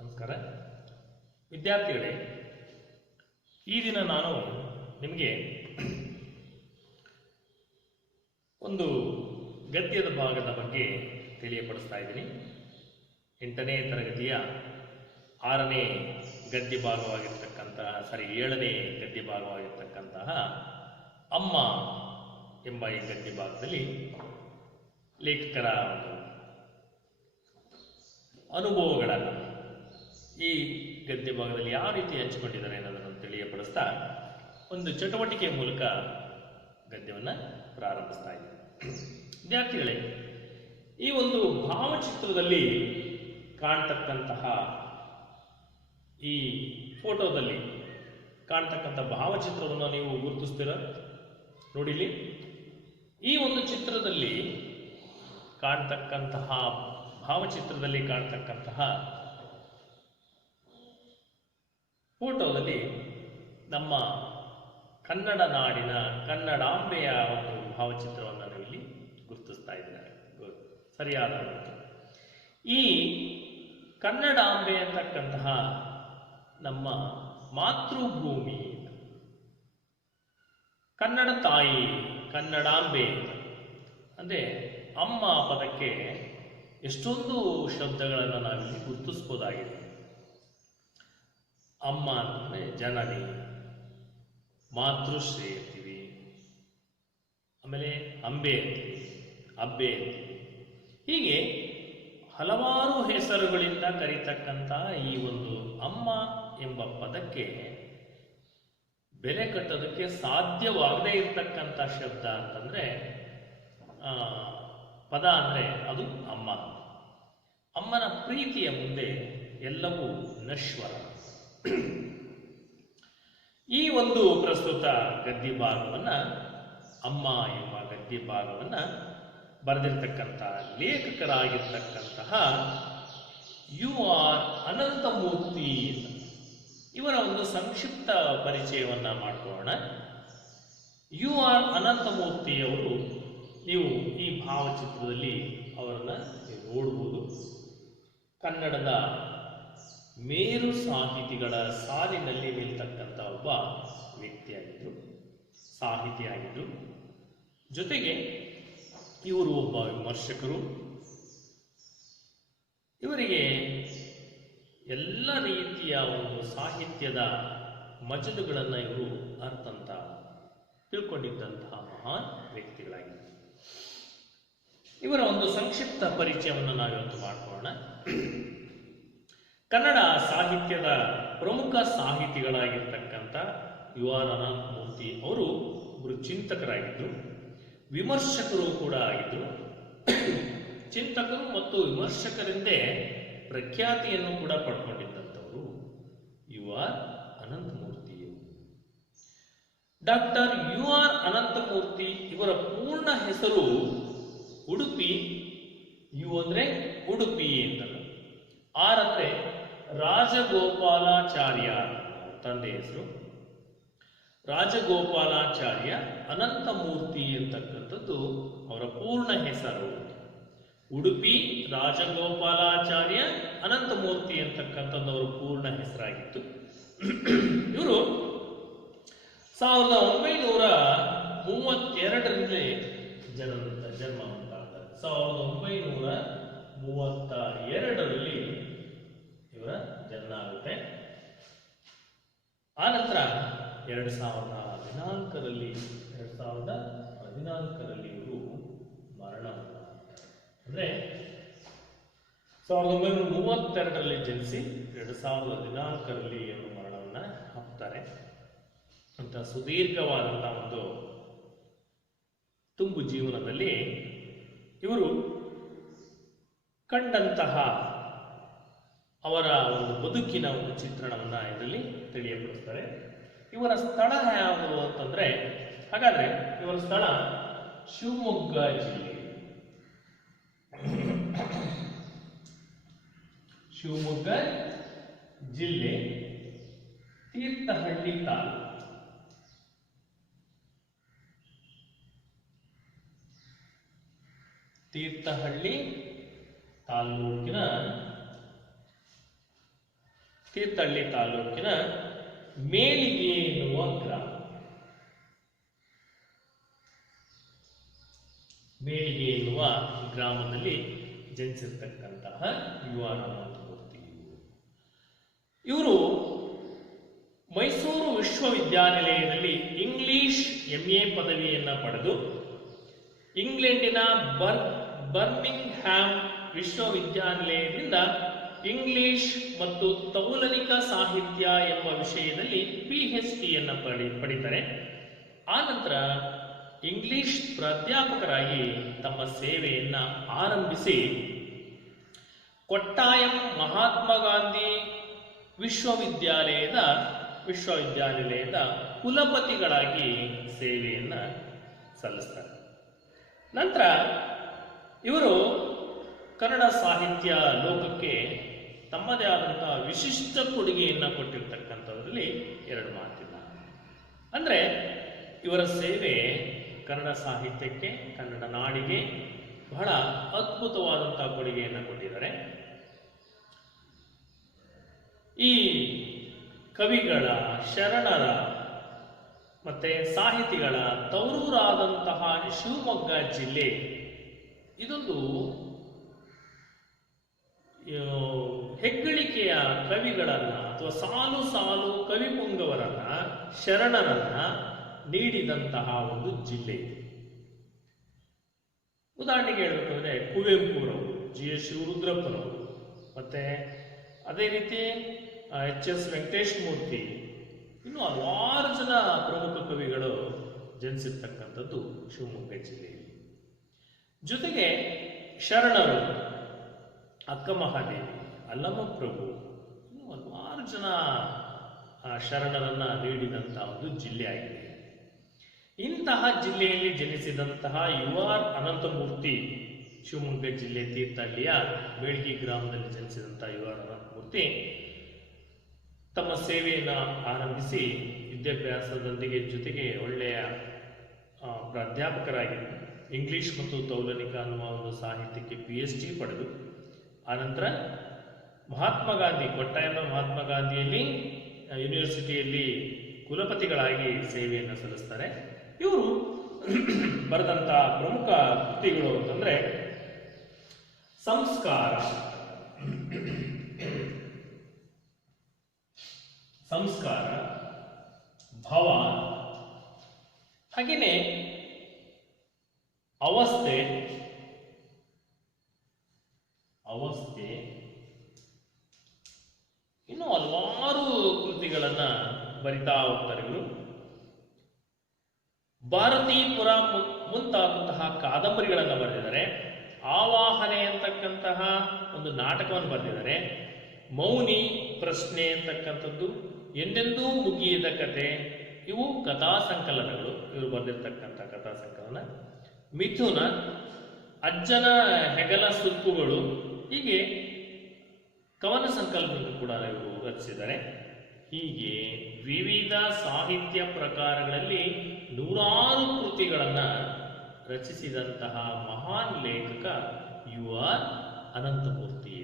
ನಮಸ್ಕಾರ ವಿದ್ಯಾರ್ಥಿಗಳೇ, ಈ ದಿನ ನಾನು ನಿಮಗೆ ಒಂದು ಗದ್ಯದ ಭಾಗದ ಬಗ್ಗೆ ತಿಳಿಯಪಡಿಸ್ತಾ ಇದ್ದೀನಿ. 8ನೇ ತರಗತಿಯ 6ನೇ ಗದ್ಯ ಭಾಗವಾಗಿರ್ತಕ್ಕಂತಹ 7ನೇ ಗದ್ಯ ಭಾಗವಾಗಿರ್ತಕ್ಕಂತಹ ಅಮ್ಮ ಎಂಬ ಈ ಗದ್ಯ ಭಾಗದಲ್ಲಿ ಲೇಖಕರ ಅನುಭವಗಳನ್ನು ಈ ಗದ್ಯ ಭಾಗದಲ್ಲಿ ಯಾವ ರೀತಿ ಹಂಚಿಕೊಂಡಿದ್ದಾರೆ ಅನ್ನೋದನ್ನು ತಿಳಿಯಪಡಿಸ್ತಾ ಒಂದು ಚಟುವಟಿಕೆಯ ಮೂಲಕ ಗದ್ಯವನ್ನು ಪ್ರಾರಂಭಿಸ್ತಾ ಇದ್ದಾರೆ. ವಿದ್ಯಾರ್ಥಿಗಳೇ, ಈ ಒಂದು ಭಾವಚಿತ್ರದಲ್ಲಿ ಕಾಣ್ತಕ್ಕಂತಹ ಈ ಫೋಟೋದಲ್ಲಿ ಕಾಣ್ತಕ್ಕಂಥ ಭಾವಚಿತ್ರವನ್ನು ನೀವು ಗುರುತಿಸ್ತೀರ ನೋಡಿಲಿ. ಈ ಒಂದು ಚಿತ್ರದಲ್ಲಿ ಕಾಣ್ತಕ್ಕಂತಹ ಭಾವಚಿತ್ರದಲ್ಲಿ ಕಾಣ್ತಕ್ಕಂತಹ ಫೋಟೋದಲ್ಲಿ ನಮ್ಮ ಕನ್ನಡ ನಾಡಿನ ಕನ್ನಡಾಂಬೆಯ ಒಂದು ಭಾವಚಿತ್ರವನ್ನು ನಾವು ಇಲ್ಲಿ ಗುರುತಿಸ್ತಾ ಇದ್ದಾರೆ. ಸರಿಯಾದ ಈ ಕನ್ನಡಾಂಬೆ ಅಂತಕ್ಕಂತಹ ನಮ್ಮ ಮಾತೃಭೂಮಿ, ಕನ್ನಡ ತಾಯಿ, ಕನ್ನಡಾಂಬೆ ಅಂದರೆ ಅಮ್ಮ ಪದಕ್ಕೆ ಎಷ್ಟೊಂದು ಶಬ್ದಗಳನ್ನು ನಾವಿಲ್ಲಿ ಗುರುತಿಸ್ಬೋದಾಗಿದೆ. ಅಮ್ಮ ಅಂದರೆ ಜನನಿ, ಮಾತೃಶ್ರೀ ಅಂತೀವಿ, ಆಮೇಲೆ ಅಂಬೆ ಅಂತೀವಿ, ಅಬ್ಬೆ ಅಂತೀವಿ. ಹೀಗೆ ಹಲವಾರು ಹೆಸರುಗಳಿಂದ ಕರೀತಕ್ಕಂಥ ಈ ಒಂದು ಅಮ್ಮ ಎಂಬ ಪದಕ್ಕೆ ಬೆಲೆ ಕಟ್ಟೋದಕ್ಕೆ ಸಾಧ್ಯವಾಗದೇ ಇರತಕ್ಕಂಥ ಶಬ್ದ ಅಂತಂದರೆ ಪದ ಅಂದರೆ ಅದು ಅಮ್ಮ. ಅಮ್ಮನ ಪ್ರೀತಿಯ ಮುಂದೆ ಎಲ್ಲವೂ ನಶ್ವರ. ಈ ಒಂದು ಪ್ರಸ್ತುತ ಗದ್ಯ ಭಾಗವನ್ನು, ಅಮ್ಮ ಎಂಬ ಗದ್ಯ ಭಾಗವನ್ನು ಬರೆದಿರ್ತಕ್ಕಂಥ ಲೇಖಕರಾಗಿರ್ತಕ್ಕಂತಹ UR ಅನಂತಮೂರ್ತಿ, ಇವರ ಒಂದು ಸಂಕ್ಷಿಪ್ತ ಪರಿಚಯವನ್ನು ಮಾಡಿಕೊಳ್ಳೋಣ. UR ಅನಂತಮೂರ್ತಿಯವರು, ನೀವು ಈ ಭಾವಚಿತ್ರದಲ್ಲಿ ಅವರನ್ನು ನೋಡ್ಬೋದು. ಕನ್ನಡದ ಮೇರು ಸಾಹಿತಿಗಳ ಸಾಲಿನಲ್ಲಿ ನಿಲ್ತಕ್ಕಂಥ ಒಬ್ಬ ವ್ಯಕ್ತಿಯಾಗಿದ್ದರು, ಸಾಹಿತಿಯಾಗಿದ್ದರು. ಜೊತೆಗೆ ಇವರು ಒಬ್ಬ ವಿಮರ್ಶಕರು. ಇವರಿಗೆ ಎಲ್ಲ ರೀತಿಯ ಒಂದು ಸಾಹಿತ್ಯದ ಮಜಲುಗಳನ್ನು ಇವರು ಅರ್ಥಂತ ತಿಳ್ಕೊಂಡಿದ್ದಂತಹ ಮಹಾನ್ ವ್ಯಕ್ತಿಗಳಾಗಿದ್ದರು. ಇವರ ಒಂದು ಸಂಕ್ಷಿಪ್ತ ಪರಿಚಯವನ್ನು ನಾವಿವತ್ತು ಮಾಡಿಕೊಳ್ಳೋಣ. ಕನ್ನಡ ಸಾಹಿತ್ಯದ ಪ್ರಮುಖ ಸಾಹಿತಿಗಳಾಗಿರ್ತಕ್ಕಂಥ UR ಅನಂತಮೂರ್ತಿ ಅವರು ಒಬ್ಬರು ಚಿಂತಕರಾಗಿದ್ದರು, ವಿಮರ್ಶಕರು ಕೂಡ ಆಗಿದ್ದರು. ಚಿಂತಕರು ಮತ್ತು ವಿಮರ್ಶಕರಿಂದೇ ಪ್ರಖ್ಯಾತಿಯನ್ನು ಕೂಡ ಪಡ್ಕೊಂಡಿದ್ದಂಥವರು UR ಅನಂತಮೂರ್ತಿಯವರು. ಡಾಕ್ಟರ್ UR ಅನಂತಮೂರ್ತಿ ಇವರ ಪೂರ್ಣ ಹೆಸರು ಉಡುಪಿ. ಯು ಅಂದರೆ ಉಡುಪಿ ಅಂತಲ್ಲ, ಆರ್ ಅಂದರೆ ರಾಜಗೋಪಾಲಾಚಾರ್ಯ, ತಂದೆ ಹೆಸರು ರಾಜಗೋಪಾಲಾಚಾರ್ಯ ಅನಂತಮೂರ್ತಿ ಅಂತಕ್ಕಂಥದ್ದು ಅವರ ಪೂರ್ಣ ಹೆಸರು. ಉಡುಪಿ ರಾಜಗೋಪಾಲಾಚಾರ್ಯ ಅನಂತಮೂರ್ತಿ ಅಂತಕ್ಕಂಥದ್ದು ಅವರ ಪೂರ್ಣ ಹೆಸರಾಗಿತ್ತು. ಇವರು 1932ರಲ್ಲಿ ಜನ್ಮ ಉಂಟಾಗ್ತಾರೆ. 1932ರಲ್ಲಿ ಇವರ ಜನ್ಮ ಆಗುತ್ತೆ. ಆನಂತರ 2014ರಲ್ಲಿ ಇವರು ಮರಣವನ್ನು, ಅಂದರೆ 1932ರಲ್ಲಿ ಜನಿಸಿ 2014ರಲ್ಲಿ ಇವರು ಮರಣವನ್ನು ಹಾಕ್ತಾರೆ. ಅಂತ ಸುದೀರ್ಘವಾದಂಥ ಒಂದು ತುಂಬು ಜೀವನದಲ್ಲಿ ಇವರು ಕಂಡಂತಹ ಅವರ ಒಂದು ಬದುಕಿನ ಒಂದು ಚಿತ್ರಣವನ್ನು ಇದರಲ್ಲಿ ತಿಳಿಯಪಡಿಸ್ತಾರೆ. ಇವರ ಸ್ಥಳ ಯಾವುದು ಅಂತಂದ್ರೆ, ಹಾಗಾದ್ರೆ ಇವರ ಸ್ಥಳ ಶಿವಮೊಗ್ಗ ಜಿಲ್ಲೆ. ಶಿವಮೊಗ್ಗ ಜಿಲ್ಲೆ, ತೀರ್ಥಹಳ್ಳಿ ತಾಲೂಕು. ತೀರ್ಥಹಳ್ಳಿ ತಾಲೂಕಿನ ತೀರ್ಥಹಳ್ಳಿ ತಾಲೂಕಿನ ಮೇಳಿಗೆ ಎನ್ನುವ ಗ್ರಾಮ. ಮೇಳಿಗೆ ಎನ್ನುವ ಗ್ರಾಮದಲ್ಲಿ ಜನಿಸಿರ್ತಕ್ಕಂತಹ ಯು ಆರ್ ಅನಂತಮೂರ್ತಿ. ಇವರು ಮೈಸೂರು ವಿಶ್ವವಿದ್ಯಾನಿಲಯದಲ್ಲಿ ಇಂಗ್ಲಿಷ್ MA ಪದವಿಯನ್ನು ಪಡೆದು ಇಂಗ್ಲೆಂಡಿನ ಬರ್ಮಿಂಗ್ಹ್ಯಾಮ್ ವಿಶ್ವವಿದ್ಯಾನಿಲಯದಿಂದ ಇಂಗ್ಲಿಷ್ ಮತ್ತು ತೌಲನಿಕ ಸಾಹಿತ್ಯ ಎಂಬ ವಿಷಯದಲ್ಲಿ PhD ಪಡಿತಾರೆ. ಆನಂತರ ಇಂಗ್ಲಿಷ್ ಪ್ರಾಧ್ಯಾಪಕರಾಗಿ ತಮ್ಮ ಸೇವೆಯನ್ನ ಆರಂಭಿಸಿ ಕೊಟ್ಟಾಯಂ ಮಹಾತ್ಮ ಗಾಂಧಿ ವಿಶ್ವವಿದ್ಯಾನಿಲಯದ ಕುಲಪತಿಗಳಾಗಿ ಸೇವೆಯನ್ನ ಸಲ್ಲಿಸ್ತಾರೆ. ನಂತರ ಇವರು ಕನ್ನಡ ಸಾಹಿತ್ಯ ಲೋಕಕ್ಕೆ ತಮ್ಮದೇ ಆದಂತಹ ವಿಶಿಷ್ಟ ಕೊಡುಗೆಯನ್ನು ಕೊಟ್ಟಿರ್ತಕ್ಕಂಥದ್ರಲ್ಲಿ ಎರಡು ಮಾತಿಲ್ಲ. ಅಂದರೆ ಇವರ ಸೇವೆ ಕನ್ನಡ ಸಾಹಿತ್ಯಕ್ಕೆ, ಕನ್ನಡ ನಾಡಿಗೆ ಬಹಳ ಅದ್ಭುತವಾದಂತಹ ಕೊಡುಗೆಯನ್ನು ಕೊಟ್ಟಿದ್ದಾರೆ. ಈ ಕವಿಗಳ, ಶರಣರ ಮತ್ತೆ ಸಾಹಿತಿಗಳ ತವರೂರಾದಂತಹ ಶಿವಮೊಗ್ಗ ಜಿಲ್ಲೆ ಇದೊಂದು ಹೆಗ್ಗಳಿಕೆಯ ಕವಿಗಳನ್ನ ಅಥವಾ ಸಾಲು ಸಾಲು ಕವಿಪುಂಗವರನ್ನ, ಶರಣರನ್ನ ನೀಡಿದಂತಹ ಒಂದು ಜಿಲ್ಲೆ. ಉದಾಹರಣೆಗೆ ಹೇಳ್ಬೇಕಂದ್ರೆ ಕುವೆಂಪುರವರು, GS ಶಿವರುದ್ರಪ್ಪನವರು, ಮತ್ತೆ ಅದೇ ರೀತಿ HS ವೆಂಕಟೇಶ್ ಮೂರ್ತಿ, ಇನ್ನು ಹಲವಾರು ಜನ ಪ್ರಮುಖ ಕವಿಗಳು ಜನಿಸಿರ್ತಕ್ಕಂಥದ್ದು ಶಿವಮೊಗ್ಗ ಜಿಲ್ಲೆಯಲ್ಲಿ. ಜೊತೆಗೆ ಶರಣರು ಅಕ್ಕ ಮಹಾದೇವಿ, ಅಲ್ಲಮ್ಮ ಪ್ರಭು, ಇನ್ನು ಹಲವಾರು ಜನ ಶರಣರನ್ನ ನೀಡಿದಂತಹ ಒಂದು ಜಿಲ್ಲೆ ಆಗಿದೆ. ಇಂತಹ ಜಿಲ್ಲೆಯಲ್ಲಿ ಜನಿಸಿದಂತಹ UR ಅನಂತಮೂರ್ತಿ, ಶಿವಮೊಗ್ಗ ಜಿಲ್ಲೆ ತೀರ್ಥಹಳ್ಳಿಯ ಬೇಳ್ಗಿ ಗ್ರಾಮದಲ್ಲಿ ಜನಿಸಿದಂತಹ UR ಅನಂತಮೂರ್ತಿ ತಮ್ಮ ಸೇವೆಯನ್ನು ಆರಂಭಿಸಿ ವಿದ್ಯಾಭ್ಯಾಸದೊಂದಿಗೆ ಜೊತೆಗೆ ಒಳ್ಳೆಯ ಪ್ರಾಧ್ಯಾಪಕರಾಗಿ ಇಂಗ್ಲಿಷ್ ಮತ್ತು ತೌಲನಿಕ ಅನ್ನುವ ಒಂದು ಸಾಹಿತ್ಯಕ್ಕೆ PhD ಪಡೆದು ಆನಂತರ ಮಹಾತ್ಮ ಗಾಂಧಿ, ಕೊಟ್ಟಾಯಂನ ಮಹಾತ್ಮ ಗಾಂಧಿಯಲ್ಲಿ ಯೂನಿವರ್ಸಿಟಿಯಲ್ಲಿ ಕುಲಪತಿಗಳಾಗಿ ಸೇವೆಯನ್ನು ಸಲ್ಲಿಸ್ತಾರೆ. ಇವರು ಬರೆದಂತಹ ಪ್ರಮುಖ ಕೃತಿಗಳು ಅಂತಂದ್ರೆ ಸಂಸ್ಕಾರ, ಭವ, ಹಾಗೆಯೇ ಅವಸ್ಥೆ, ಇನ್ನು ಹಲವಾರು ಕೃತಿಗಳನ್ನ ಬರಿತಾ ಹೋಗ್ತಾರೆ ಇವರು. ಭಾರತೀಪುರ ಮುಂತಾದಂತಹ ಕಾದಂಬರಿಗಳನ್ನು ಬರೆದಿದ್ದಾರೆ. ಆವಾಹನೆ ಅಂತಕ್ಕಂತಹ ಒಂದು ನಾಟಕವನ್ನು ಬರೆದಿದ್ದಾರೆ. ಮೌನಿ ಪ್ರಶ್ನೆ ಅಂತಕ್ಕಂಥದ್ದು, ಎಂದೆಂದೂ ಮುಗಿಯದ ಕತೆ, ಇವು ಕಥಾ ಸಂಕಲನಗಳು, ಇವರು ಬರೆದಿರ್ತಕ್ಕಂಥ ಕಥಾ ಸಂಕಲನ. ಮಿಥುನ, ಅಜ್ಜನ ಹೆಗಲ ಸುತ್ತುಗಳು, ಹೀಗೆ ಕವನ ಸಂಕಲನಗಳು ಕೂಡ ಇವರು ರಚಿಸಿದ್ದಾರೆ. ಹೀಗೆ ವಿವಿಧ ಸಾಹಿತ್ಯ ಪ್ರಕಾರಗಳಲ್ಲಿ ನೂರಾರು ಕೃತಿಗಳನ್ನು ರಚಿಸಿದಂತಹ ಮಹಾನ್ ಲೇಖಕ UR ಅನಂತಮೂರ್ತಿ.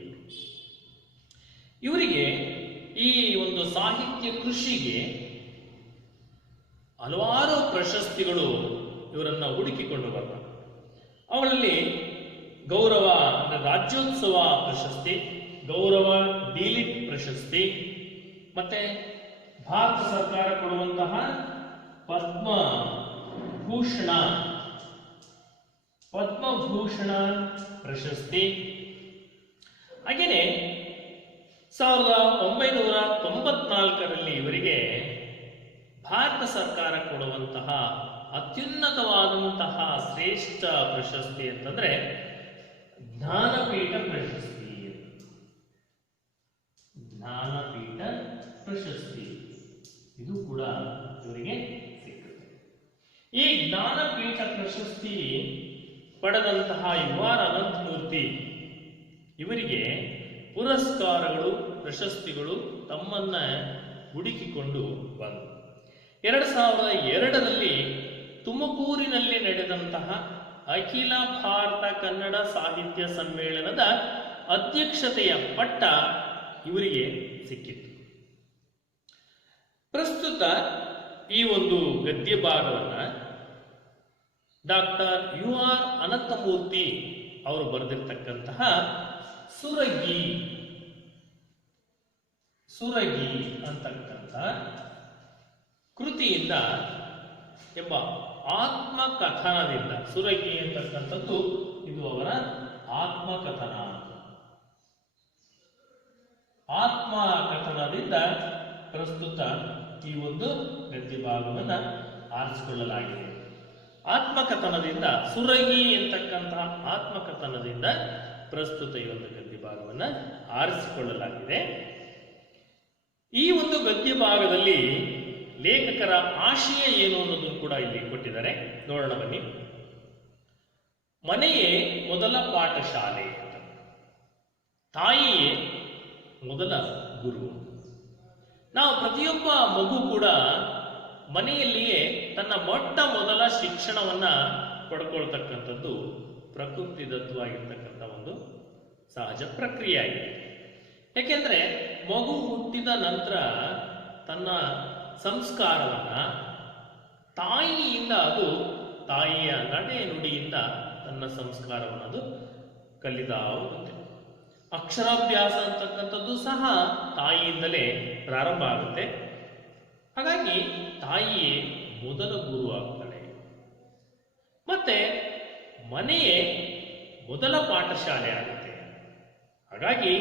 ಇವರಿಗೆ ಈ ಒಂದು ಸಾಹಿತ್ಯ ಕೃಷಿಗೆ ಹಲವಾರು ಪ್ರಶಸ್ತಿಗಳು ಇವರನ್ನ ಹುಡುಕಿಕೊಂಡು ಬರ್ತವೆ. ಅವುಗಳಲ್ಲಿ ಗೌರವ ಅಂದರೆ ರಾಜ್ಯೋತ್ಸವ ಪ್ರಶಸ್ತಿ, ಗೌರವ D.Litt ಪ್ರಶಸ್ತಿ, ಮತ್ತೆ ಭಾರತ ಸರ್ಕಾರ ಕೊಡುವಂತಹ ಪದ್ಮಭೂಷಣ ಪ್ರಶಸ್ತಿ, ಹಾಗೆಯೇ 1994ರಲ್ಲಿ ಇವರಿಗೆ ಭಾರತ ಸರ್ಕಾರ ಕೊಡುವಂತಹ ಅತ್ಯುನ್ನತವಾದಂತಹ ಶ್ರೇಷ್ಠ ಪ್ರಶಸ್ತಿ ಅಂತಂದ್ರೆ ಜ್ಞಾನಪೀಠ ಪ್ರಶಸ್ತಿ, ಇದು ಕೂಡ ಇವರಿಗೆ ಸಿಕ್ಕುತ್ತೆ. ಈ ಜ್ಞಾನಪೀಠ ಪ್ರಶಸ್ತಿ ಪಡೆದಂತಹ UR ಅನಂತಮೂರ್ತಿ ಇವರಿಗೆ ಪುರಸ್ಕಾರಗಳು, ಪ್ರಶಸ್ತಿಗಳು ತಮ್ಮನ್ನ ಹುಡುಕಿಕೊಂಡು ಬಂದರು. 2002ರಲ್ಲಿ ತುಮಕೂರಿನಲ್ಲಿ ನಡೆದಂತಹ ಅಖಿಲ ಭಾರತ ಕನ್ನಡ ಸಾಹಿತ್ಯ ಸಮ್ಮೇಳನದ ಅಧ್ಯಕ್ಷತೆಯ ಪಟ್ಟ ಇವರಿಗೆ ಸಿಕ್ಕಿತ್ತು. ಪ್ರಸ್ತುತ ಈ ಒಂದು ಗದ್ಯ ಭಾಗವನ್ನ ಡಾಕ್ಟರ್ UR ಅನಂತಮೂರ್ತಿ ಅವರು ಬರೆದಿರ್ತಕ್ಕಂತಹ ಸುರಗಿ ಅಂತಕ್ಕಂಥ ಕೃತಿಯಿಂದ ಎಂಬ ಆತ್ಮಕಥನದಿಂದ, ಸುರಗಿ ಅಂತಕ್ಕಂಥದ್ದು ಇದು ಅವರ ಆತ್ಮಕಥನದಿಂದ ಪ್ರಸ್ತುತ ಈ ಒಂದು ಗದ್ಯ ಭಾಗವನ್ನು ಆರಿಸಿಕೊಳ್ಳಲಾಗಿದೆ. ಆತ್ಮಕಥನದಿಂದ, ಸುರಗಿ ಎಂತಕ್ಕಂತಹ ಆತ್ಮಕಥನದಿಂದ ಪ್ರಸ್ತುತ ಈ ಒಂದು ಗದ್ಯ ಭಾಗವನ್ನು ಆರಿಸಿಕೊಳ್ಳಲಾಗಿದೆ. ಈ ಒಂದು ಗದ್ಯ ಭಾಗದಲ್ಲಿ ಲೇಖಕರ ಆಶಯ ಏನು ಅನ್ನೋದನ್ನು ಕೂಡ ಇಲ್ಲಿ ಕೊಟ್ಟಿದ್ದಾರೆ, ನೋಡೋಣ ಬನ್ನಿ. ಮನೆಯೇ ಮೊದಲ ಪಾಠಶಾಲೆ, ತಾಯಿಯೇ ಮೊದಲ ಗುರು. ನಾವು ಪ್ರತಿಯೊಬ್ಬ ಮಗು ಕೂಡ ಮನೆಯಲ್ಲಿಯೇ ತನ್ನ ಮೊಟ್ಟ ಮೊದಲ ಶಿಕ್ಷಣವನ್ನ ಪಡ್ಕೊಳ್ತಕ್ಕಂಥದ್ದು ಪ್ರಕೃತಿದತ್ತವಾಗಿರ್ತಕ್ಕಂಥ ಒಂದು ಸಹಜ ಪ್ರಕ್ರಿಯೆ ಆಗಿದೆ. ಯಾಕೆಂದ್ರೆ ಮಗು ಹುಟ್ಟಿದ ನಂತರ ತನ್ನ ಸಂಸ್ಕಾರವನ್ನ ತಾಯಿಯಿಂದ, ಅದು ತಾಯಿಯ ನಡೆ ನುಡಿಯಿಂದ ತನ್ನ ಸಂಸ್ಕಾರವನ್ನು ಅದು ಕಲಿತಾ ಹೋಗುತ್ತೆ. ಅಕ್ಷರಾಭ್ಯಾಸ ಅಂತಕ್ಕಂಥದ್ದು ಸಹ ತಾಯಿಯಿಂದಲೇ ಪ್ರಾರಂಭ ಆಗುತ್ತೆ. ಹಾಗಾಗಿ ತಾಯಿಯೇ ಮೊದಲ ಗುರು ಆಗ್ತಾಳೆ. ಮತ್ತೆ ಮನೆಯೇ ಮೊದಲ ಪಾಠಶಾಲೆ ಆಗುತ್ತೆ. ಹಾಗಾಗಿ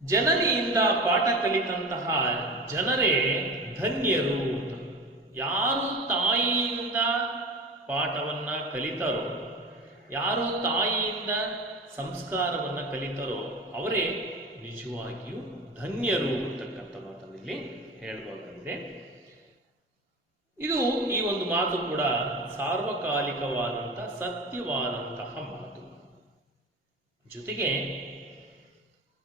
ಜನರಿಯಿಂದ ಪಾಠ ಕಲಿತಂತಹ ಜನರೇ ಧನ್ಯರು. ಯಾರು ತಾಯಿಯಿಂದ ಪಾಠವನ್ನ ಕಲಿತಾರೋ, ಯಾರು ತಾಯಿಯಿಂದ ಸಂಸ್ಕಾರವನ್ನ ಕಲಿತಾರೋ ಅವರೇ ನಿಜವಾಗಿಯೂ ಧನ್ಯರು ಅಂತಕ್ಕಂಥ ಮಾತನ್ನು ಇಲ್ಲಿ ಹೇಳಬಹುದಾಗಿದೆ. ಇದು ಈ ಒಂದು ಮಾತು ಕೂಡ ಸಾರ್ವಕಾಲಿಕವಾದಂತಹ ಸತ್ಯವಾದಂತಹ ಮಾತು. ಜೊತೆಗೆ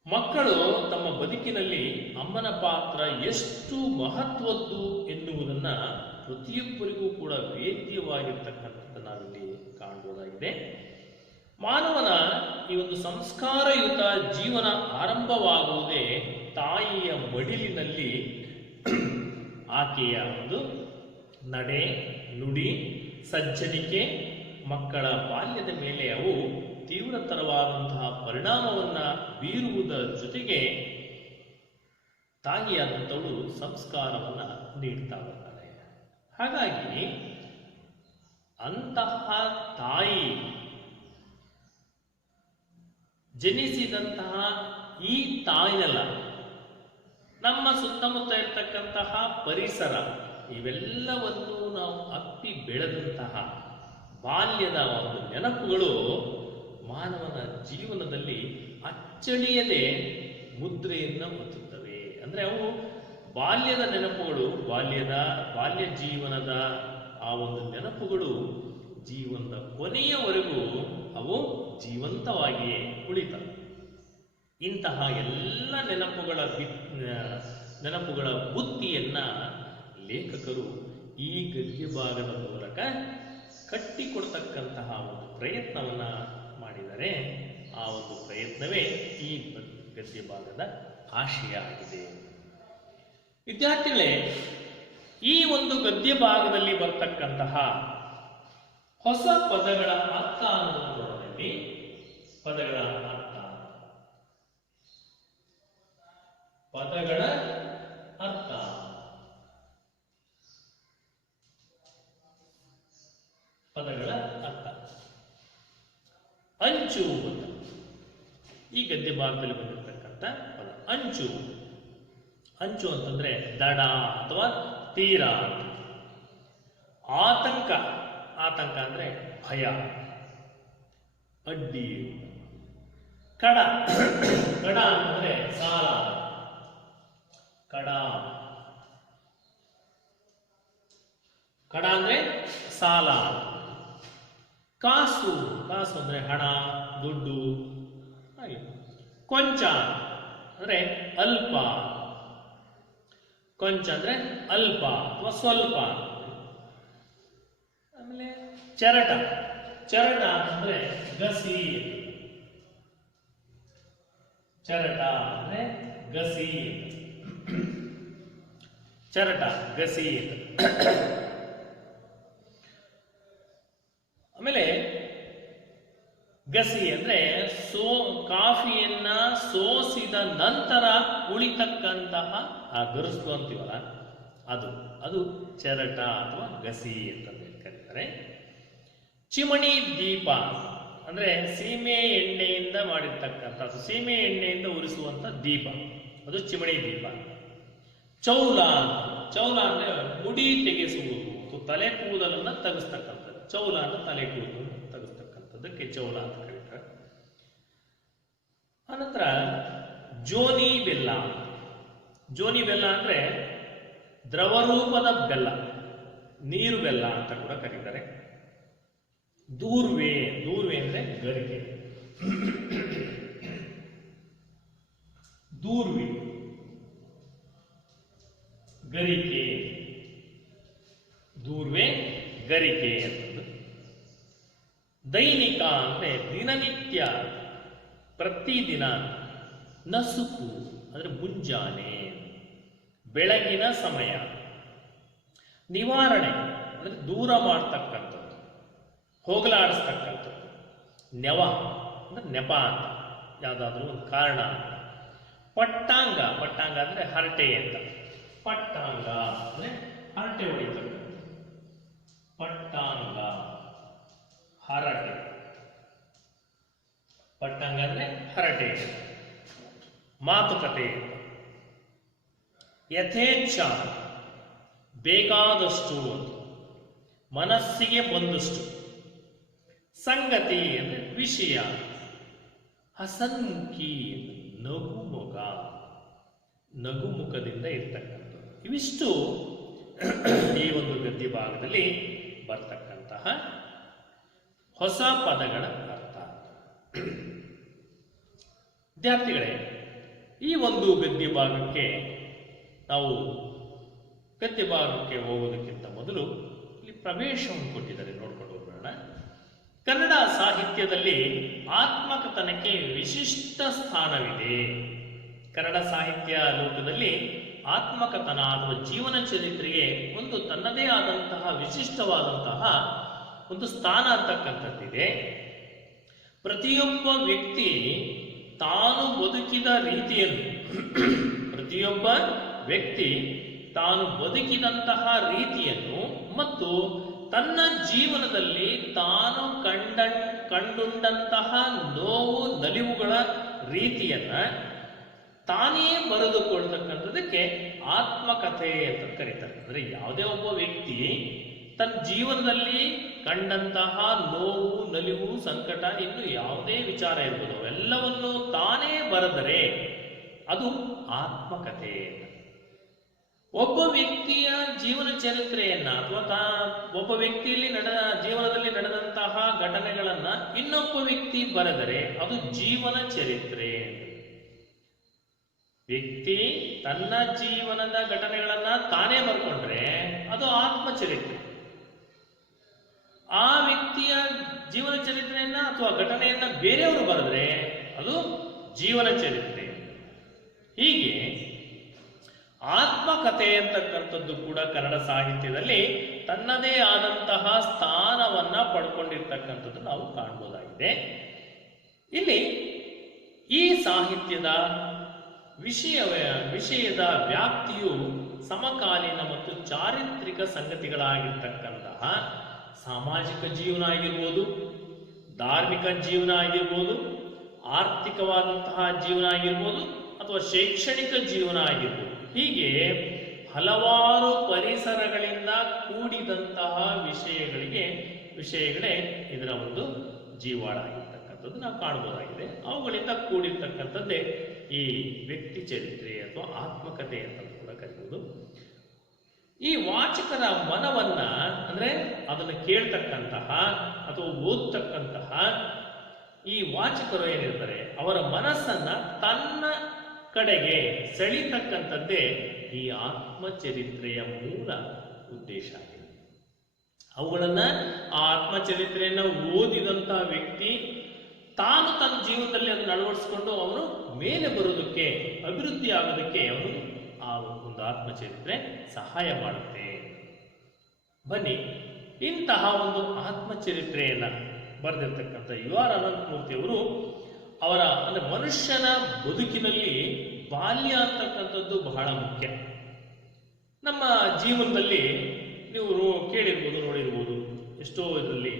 ಮಕ್ಕಳು ತಮ್ಮ ಬದುಕಿನಲ್ಲಿ ಅಮ್ಮನ ಪಾತ್ರ ಎಷ್ಟು ಮಹತ್ವದ್ದು ಎನ್ನುವುದನ್ನ ಪ್ರತಿಯೊಬ್ಬರಿಗೂ ಕೂಡ ವೇದ್ಯವಾಗಿರ್ತಕ್ಕಂಥದ್ದು ನಾವಿಲ್ಲಿ ಕಾಣಬಹುದಾಗಿದೆ. ಮಾನವನ ಈ ಒಂದು ಸಂಸ್ಕಾರಯುತ ಜೀವನ ಆರಂಭವಾಗುವುದೇ ತಾಯಿಯ ಮಡಿಲಿನಲ್ಲಿ. ಆಕೆಯ ಒಂದು ನಡೆ ನುಡಿ ಸಜ್ಜನಿಕೆ ಮಕ್ಕಳ ಬಾಲ್ಯದ ಮೇಲೆ ಅವು ತೀವ್ರತರವಾದಂತಹ ಪರಿಣಾಮವನ್ನ ಬೀರುವುದರ ಜೊತೆಗೆ ತಾಯಿಯಾದಂಥವಳು ಸಂಸ್ಕಾರವನ್ನ ನೀಡ್ತಾ ಬರ್ತಾಳೆ. ಹಾಗಾಗಿ ಅಂತಹ ತಾಯಿ ಜನಿಸಿದಂತಹ ಈ ತಾಯಿನಲ್ಲ, ನಮ್ಮ ಸುತ್ತಮುತ್ತ ಇರ್ತಕ್ಕಂತಹ ಪರಿಸರ, ಇವೆಲ್ಲವನ್ನು ನಾವು ಅಪ್ಪಿ ಬೆಳೆದಂತಹ ಬಾಲ್ಯದ ಒಂದು ನೆನಪುಗಳು ಮಾನವನ ಜೀವನದಲ್ಲಿ ಅಚ್ಚಳಿಯದೆ ಮುದ್ರೆಯನ್ನು ಒತ್ತುತ್ತವೆ. ಅಂದ್ರೆ ಅವು ಬಾಲ್ಯದ ನೆನಪುಗಳು, ಬಾಲ್ಯ ಜೀವನದ ಆ ಒಂದು ನೆನಪುಗಳು ಜೀವನದ ಕೊನೆಯವರೆಗೂ ಅವು ಜೀವಂತವಾಗಿಯೇ ಉಳಿತವೆ. ಇಂತಹ ಎಲ್ಲ ನೆನಪುಗಳ ಬುತ್ತಿಯನ್ನ ಲೇಖಕರು ಈ ಗದ್ಯ ಭಾಗದ ಮೂಲಕ ಕಟ್ಟಿಕೊಡ್ತಕ್ಕಂತಹ ಒಂದು ಪ್ರಯತ್ನವನ್ನ ಮಾಡಿದರೆ, ಆ ಒಂದು ಪ್ರಯತ್ನವೇ ಈ ಗದ್ಯ ಭಾಗದ ಆಶಯ ಆಗಿದೆ. ವಿದ್ಯಾರ್ಥಿಗಳೇ, ಈ ಒಂದು ಗದ್ಯ ಭಾಗದಲ್ಲಿ ಬರ್ತಕ್ಕಂತಹ ಹೊಸ ಪದಗಳ ಅರ್ಥ ಅನ್ನೋದರಲ್ಲಿ ಪದಗಳ ಅರ್ಥ ಪದಗಳ ಅರ್ಥ ಅಂಚು ಅಂತ ಈ ಗದ್ಯ ಭಾಗದಲ್ಲಿ ಬಂದಿರತಕ್ಕಂಥ ಪದ ಅಂಚು. ಅಂಚು ಅಂತಂದ್ರೆ ದಡ ಅಥವಾ ತೀರ. ಆತಂಕ ಅಂದ್ರೆ ಭಯ, ಅಡ್ಡಿ. ಕಡ ಅಂತಂದ್ರೆ ಸಾಲ. ಕಡ ಅಂದ್ರೆ ಸಾಲ. ಕಾಸು ಅಂದ್ರೆ ಹಣ, ದುಡ್ಡು. ಹಾಗೆ ಕೊಂಚ ಅಂದ್ರೆ ಅಲ್ಪ. ಕೊಂಚ ಅಂದ್ರೆ ಅಲ್ಪ ಅಥವಾ ಸ್ವಲ್ಪ. ಆಮೇಲೆ ಚರಟ ಅಂತಂದ್ರೆ ಗಸಿ. ಚರಟ ಅಂದ್ರೆ ಗಸಿ, ಚರಟ ಗಸಿ. ಆಮೇಲೆ ಗಸಿ ಅಂದ್ರೆ ಕಾಫಿಯನ್ನ ಸೋಸಿದ ನಂತರ ಉಳಿತಕ್ಕಂತಹ ಆ ಗರುಸು ಅಂತೀವಲ್ಲ ಅದು ಚರಟ ಅಥವಾ ಗಸಿ ಅಂತ ಕರೀತಾರೆ. ಚಿಮಣಿ ದೀಪ ಅಂದ್ರೆ ಸೀಮೆ ಎಣ್ಣೆಯಿಂದ ಮಾಡಿರ್ತಕ್ಕಂಥ, ಸೀಮೆ ಎಣ್ಣೆಯಿಂದ ಉರಿಸುವಂತ ದೀಪ, ಅದು ಚಿಮಣಿ ದೀಪ. ಚೌಲ ಅಂದ್ರೆ ಮುಡಿ ತೆಗೆಸುವುದು, ತಲೆ ಕೂದಲನ್ನ ತೆಗೆಸ್ತಕ್ಕಂಥದ್ದು. ಚೌಲ ಅಂದ್ರೆ ತಲೆ ಕೂದಲು ತೆಗೆಸ್ತಕ್ಕಂಥದ್ದಕ್ಕೆ ಚೌಲ ಅಂತ ಕರೀತಾರೆ. ಅನಂತರ ಜೋನಿ ಬೆಲ್ಲ. ಜೋನಿ ಬೆಲ್ಲ ಅಂದ್ರೆ ದ್ರವರೂಪದ ಬೆಲ್ಲ, ನೀರು ಬೆಲ್ಲ ಅಂತ ಕೂಡ ಕರೀತಾರೆ. ದೂರ್ವೆ ಅಂದ್ರೆ ಗರಿಕೆ. ದೂರ್ವೆ ಗರಿಕೆ, ದೂರ್ವೆ ಗರಿಕೆ ಅಂತದ್ದು. ದೈನಿಕ ಅಂದ್ರೆ ದಿನನಿತ್ಯ, ಪ್ರತಿದಿನ. ನಸುಕು ಅಂದ್ರೆ ಮುಂಜಾನೆ, ಬೆಳಗಿನ ಸಮಯ. ನಿವಾರಣೆ ಅಂದ್ರೆ ದೂರ ಮಾಡ್ತಕ್ಕಂಥದ್ದು, ಹೋಗಲಾಡಿಸ್ತಕ್ಕಂಥದ್ದು. ನೆವ ಅಂದ್ರೆ ನೆಪ ಅಂತ, ಯಾವುದಾದ್ರೂ ಒಂದು ಕಾರಣ. ಪಟ್ಟಾಂಗ ಅಂದ್ರೆ ಹರಟೆ ಅಂತ. ಪಟ್ಟಾಂಗ ಅಂದ್ರೆ ಹರಟೆ ಹೊಡಿತಕ್ಕಂಥದ್ದು. ಪಟ್ಟಾಂಗ ಹರಟೆ. ಪಟ್ಟಾಂಗ ಅಂದ್ರೆ ಹರಟೆ. ಮಾತುಕತೆ. ಯಥೇಚ್ಛ ಬೇಕಾದಷ್ಟು ಅಂತ, ಮನಸ್ಸಿಗೆ ಬಂದಷ್ಟು. ಸಂಗತಿ ಅಂದ್ರೆ ವಿಷಯ. ಹಸನ್ಕಿ ನಗುಮುಖ, ನಗುಮುಖದಿಂದ ಇರ್ತಕ್ಕಂಥದ್ದು. ಇವಿಷ್ಟು ಈ ಒಂದು ಗದ್ಯ ಭಾಗದಲ್ಲಿ ಬರ್ತಕ್ಕಂತಹ ಹೊಸ ಪದಗಳ ಅರ್ಥ. ವಿದ್ಯಾರ್ಥಿಗಳೇ, ಈ ಒಂದು ಗದ್ಯ ಭಾಗಕ್ಕೆ ನಾವು ಗದ್ಯ ಭಾಗಕ್ಕೆ ಹೋಗೋದಕ್ಕಿಂತ ಮೊದಲು ಇಲ್ಲಿ ಪ್ರವೇಶವನ್ನು ಕೊಟ್ಟಿದ್ದಾರೆ, ನೋಡ್ಕೊಂಡು ಹೋಗೋಣ. ಕನ್ನಡ ಸಾಹಿತ್ಯದಲ್ಲಿ ಆತ್ಮಕಥನಕ್ಕೆ ವಿಶಿಷ್ಟ ಸ್ಥಾನವಿದೆ. ಕನ್ನಡ ಸಾಹಿತ್ಯ ಲೋಕದಲ್ಲಿ ಆತ್ಮಕಥನ ಅಥವಾ ಜೀವನ ಚರಿತ್ರೆಗೆ ಒಂದು ತನ್ನದೇ ಆದಂತಹ ವಿಶಿಷ್ಟವಾದಂತಹ ಒಂದು ಸ್ಥಾನ ಅಂತಕ್ಕಂಥದ್ದಿದೆ. ಪ್ರತಿಯೊಬ್ಬ ವ್ಯಕ್ತಿ ತಾನು ಬದುಕಿದ ರೀತಿಯನ್ನು, ಪ್ರತಿಯೊಬ್ಬ ವ್ಯಕ್ತಿ ತಾನು ಬದುಕಿದಂತಹ ರೀತಿಯನ್ನು ಮತ್ತು ತನ್ನ ಜೀವನದಲ್ಲಿ ತಾನು ಕಂಡುಂಡಂತಹ ನೋವು ನಲಿವುಗಳ ರೀತಿಯನ್ನ ತಾನೇ ಬರೆದುಕೊಳ್ತಕ್ಕಂಥದಕ್ಕೆ ಆತ್ಮಕಥೆ ಅಂತ ಕರೀತಾರೆ. ಅಂದ್ರೆ ಯಾವುದೇ ಒಬ್ಬ ವ್ಯಕ್ತಿ ತನ್ನ ಜೀವನದಲ್ಲಿ ಕಂಡಂತಹ ನೋವು, ನಲಿವು, ಸಂಕಟ, ಇನ್ನು ಯಾವುದೇ ವಿಚಾರ ಇರ್ಬೋದು, ಅವೆಲ್ಲವನ್ನು ತಾನೇ ಬರೆದರೆ ಅದು ಆತ್ಮಕಥೆ. ಒಬ್ಬ ವ್ಯಕ್ತಿಯ ಜೀವನ ಚರಿತ್ರೆಯನ್ನ ಅಥವಾ ಒಬ್ಬ ವ್ಯಕ್ತಿಯಲ್ಲಿ ಜೀವನದಲ್ಲಿ ನಡೆದಂತಹ ಘಟನೆಗಳನ್ನ ಇನ್ನೊಬ್ಬ ವ್ಯಕ್ತಿ ಬರೆದರೆ ಅದು ಜೀವನ ಚರಿತ್ರೆ. ವ್ಯಕ್ತಿ ತನ್ನ ಜೀವನದ ಘಟನೆಗಳನ್ನ ತಾನೇ ಬರ್ಕೊಂಡ್ರೆ ಅದು ಆತ್ಮಚರಿತ್ರೆ. ಆ ವ್ಯಕ್ತಿಯ ಜೀವನ ಚರಿತ್ರೆಯನ್ನ ಅಥವಾ ಘಟನೆಯನ್ನ ಬೇರೆಯವರು ಬರೆದ್ರೆ ಅದು ಜೀವನ ಚರಿತ್ರೆ. ಹೀಗೆ ಆತ್ಮಕಥೆ ಅಂತಕ್ಕಂಥದ್ದು ಕೂಡ ಕನ್ನಡ ಸಾಹಿತ್ಯದಲ್ಲಿ ತನ್ನದೇ ಆದಂತಹ ಸ್ಥಾನವನ್ನ ಪಡ್ಕೊಂಡಿರ್ತಕ್ಕಂಥದ್ದು ನಾವು ಕಾಣಬಹುದಾಗಿದೆ. ಇಲ್ಲಿ ಈ ಸಾಹಿತ್ಯದ ವಿಷಯದ ವ್ಯಾಪ್ತಿಯು ಸಮಕಾಲೀನ ಮತ್ತು ಚಾರಿತ್ರಿಕ ಸಂಗತಿಗಳಾಗಿರ್ತಕ್ಕಂತಹ ಸಾಮಾಜಿಕ ಜೀವನ ಆಗಿರ್ಬೋದು, ಧಾರ್ಮಿಕ ಜೀವನ ಆಗಿರ್ಬೋದು, ಆರ್ಥಿಕವಾದಂತಹ ಜೀವನ ಆಗಿರ್ಬೋದು, ಅಥವಾ ಶೈಕ್ಷಣಿಕ ಜೀವನ ಆಗಿರ್ಬೋದು. ಹೀಗೆ ಹಲವಾರು ಪರಿಸರಗಳಿಂದ ಕೂಡಿದಂತಹ ವಿಷಯಗಳೇ ಇದರ ಒಂದು ಜೀವಾಳ ಆಗಿರ್ತಕ್ಕಂಥದ್ದು ನಾವು ಕಾಣಬಹುದಾಗಿದೆ. ಅವುಗಳಿಂದ ಕೂಡಿರ್ತಕ್ಕಂಥದ್ದೇ ಈ ವ್ಯಕ್ತಿ ಚರಿತ್ರೆ ಅಥವಾ ಆತ್ಮಕಥೆ ಅಂತ ಕೂಡ ಕರೆಯುವುದು. ಈ ವಾಚಕರ ಮನವನ್ನ, ಅಂದ್ರೆ ಅದನ್ನು ಕೇಳ್ತಕ್ಕಂತಹ ಅಥವಾ ಓದ್ತಕ್ಕಂತಹ ಈ ವಾಚಕರು ಏನಿರ್ತಾರೆ ಅವರ ಮನಸ್ಸನ್ನ ತನ್ನ ಕಡೆಗೆ ಸೆಳೀತಕ್ಕಂಥದ್ದೇ ಈ ಆತ್ಮಚರಿತ್ರೆಯ ಮೂಲ ಉದ್ದೇಶ ಆಗಿದೆ. ಅವುಗಳನ್ನ, ಆ ಆತ್ಮಚರಿತ್ರೆಯನ್ನ ಓದಿದಂತಹ ವ್ಯಕ್ತಿ ತಾನು ತನ್ನ ಜೀವನದಲ್ಲಿ ಅದನ್ನು ಅಳವಡಿಸಿಕೊಂಡು ಅವನು ಮೇಲೆ ಬರೋದಕ್ಕೆ, ಅಭಿವೃದ್ಧಿ ಆಗೋದಕ್ಕೆ ಅವನು ಆ ಒಂದು ಆತ್ಮಚರಿತ್ರೆ ಸಹಾಯ ಮಾಡುತ್ತೆ. ಬನ್ನಿ, ಇಂತಹ ಒಂದು ಆತ್ಮಚರಿತ್ರೆಯನ್ನ ಬರೆದಿರ್ತಕ್ಕಂಥ ಯು ಆರ್ ಅನಂತಮೂರ್ತಿಯವರು ಅವರ ಅಂದ್ರೆ ಮನುಷ್ಯನ ಬದುಕಿನಲ್ಲಿ ಬಾಲ್ಯ ಅಂತಕ್ಕಂಥದ್ದು ಬಹಳ ಮುಖ್ಯ. ನಮ್ಮ ಜೀವನದಲ್ಲಿ ನೀವು ಕೇಳಿರ್ಬೋದು, ನೋಡಿರ್ಬೋದು, ಎಷ್ಟೋ ಇದರಲ್ಲಿ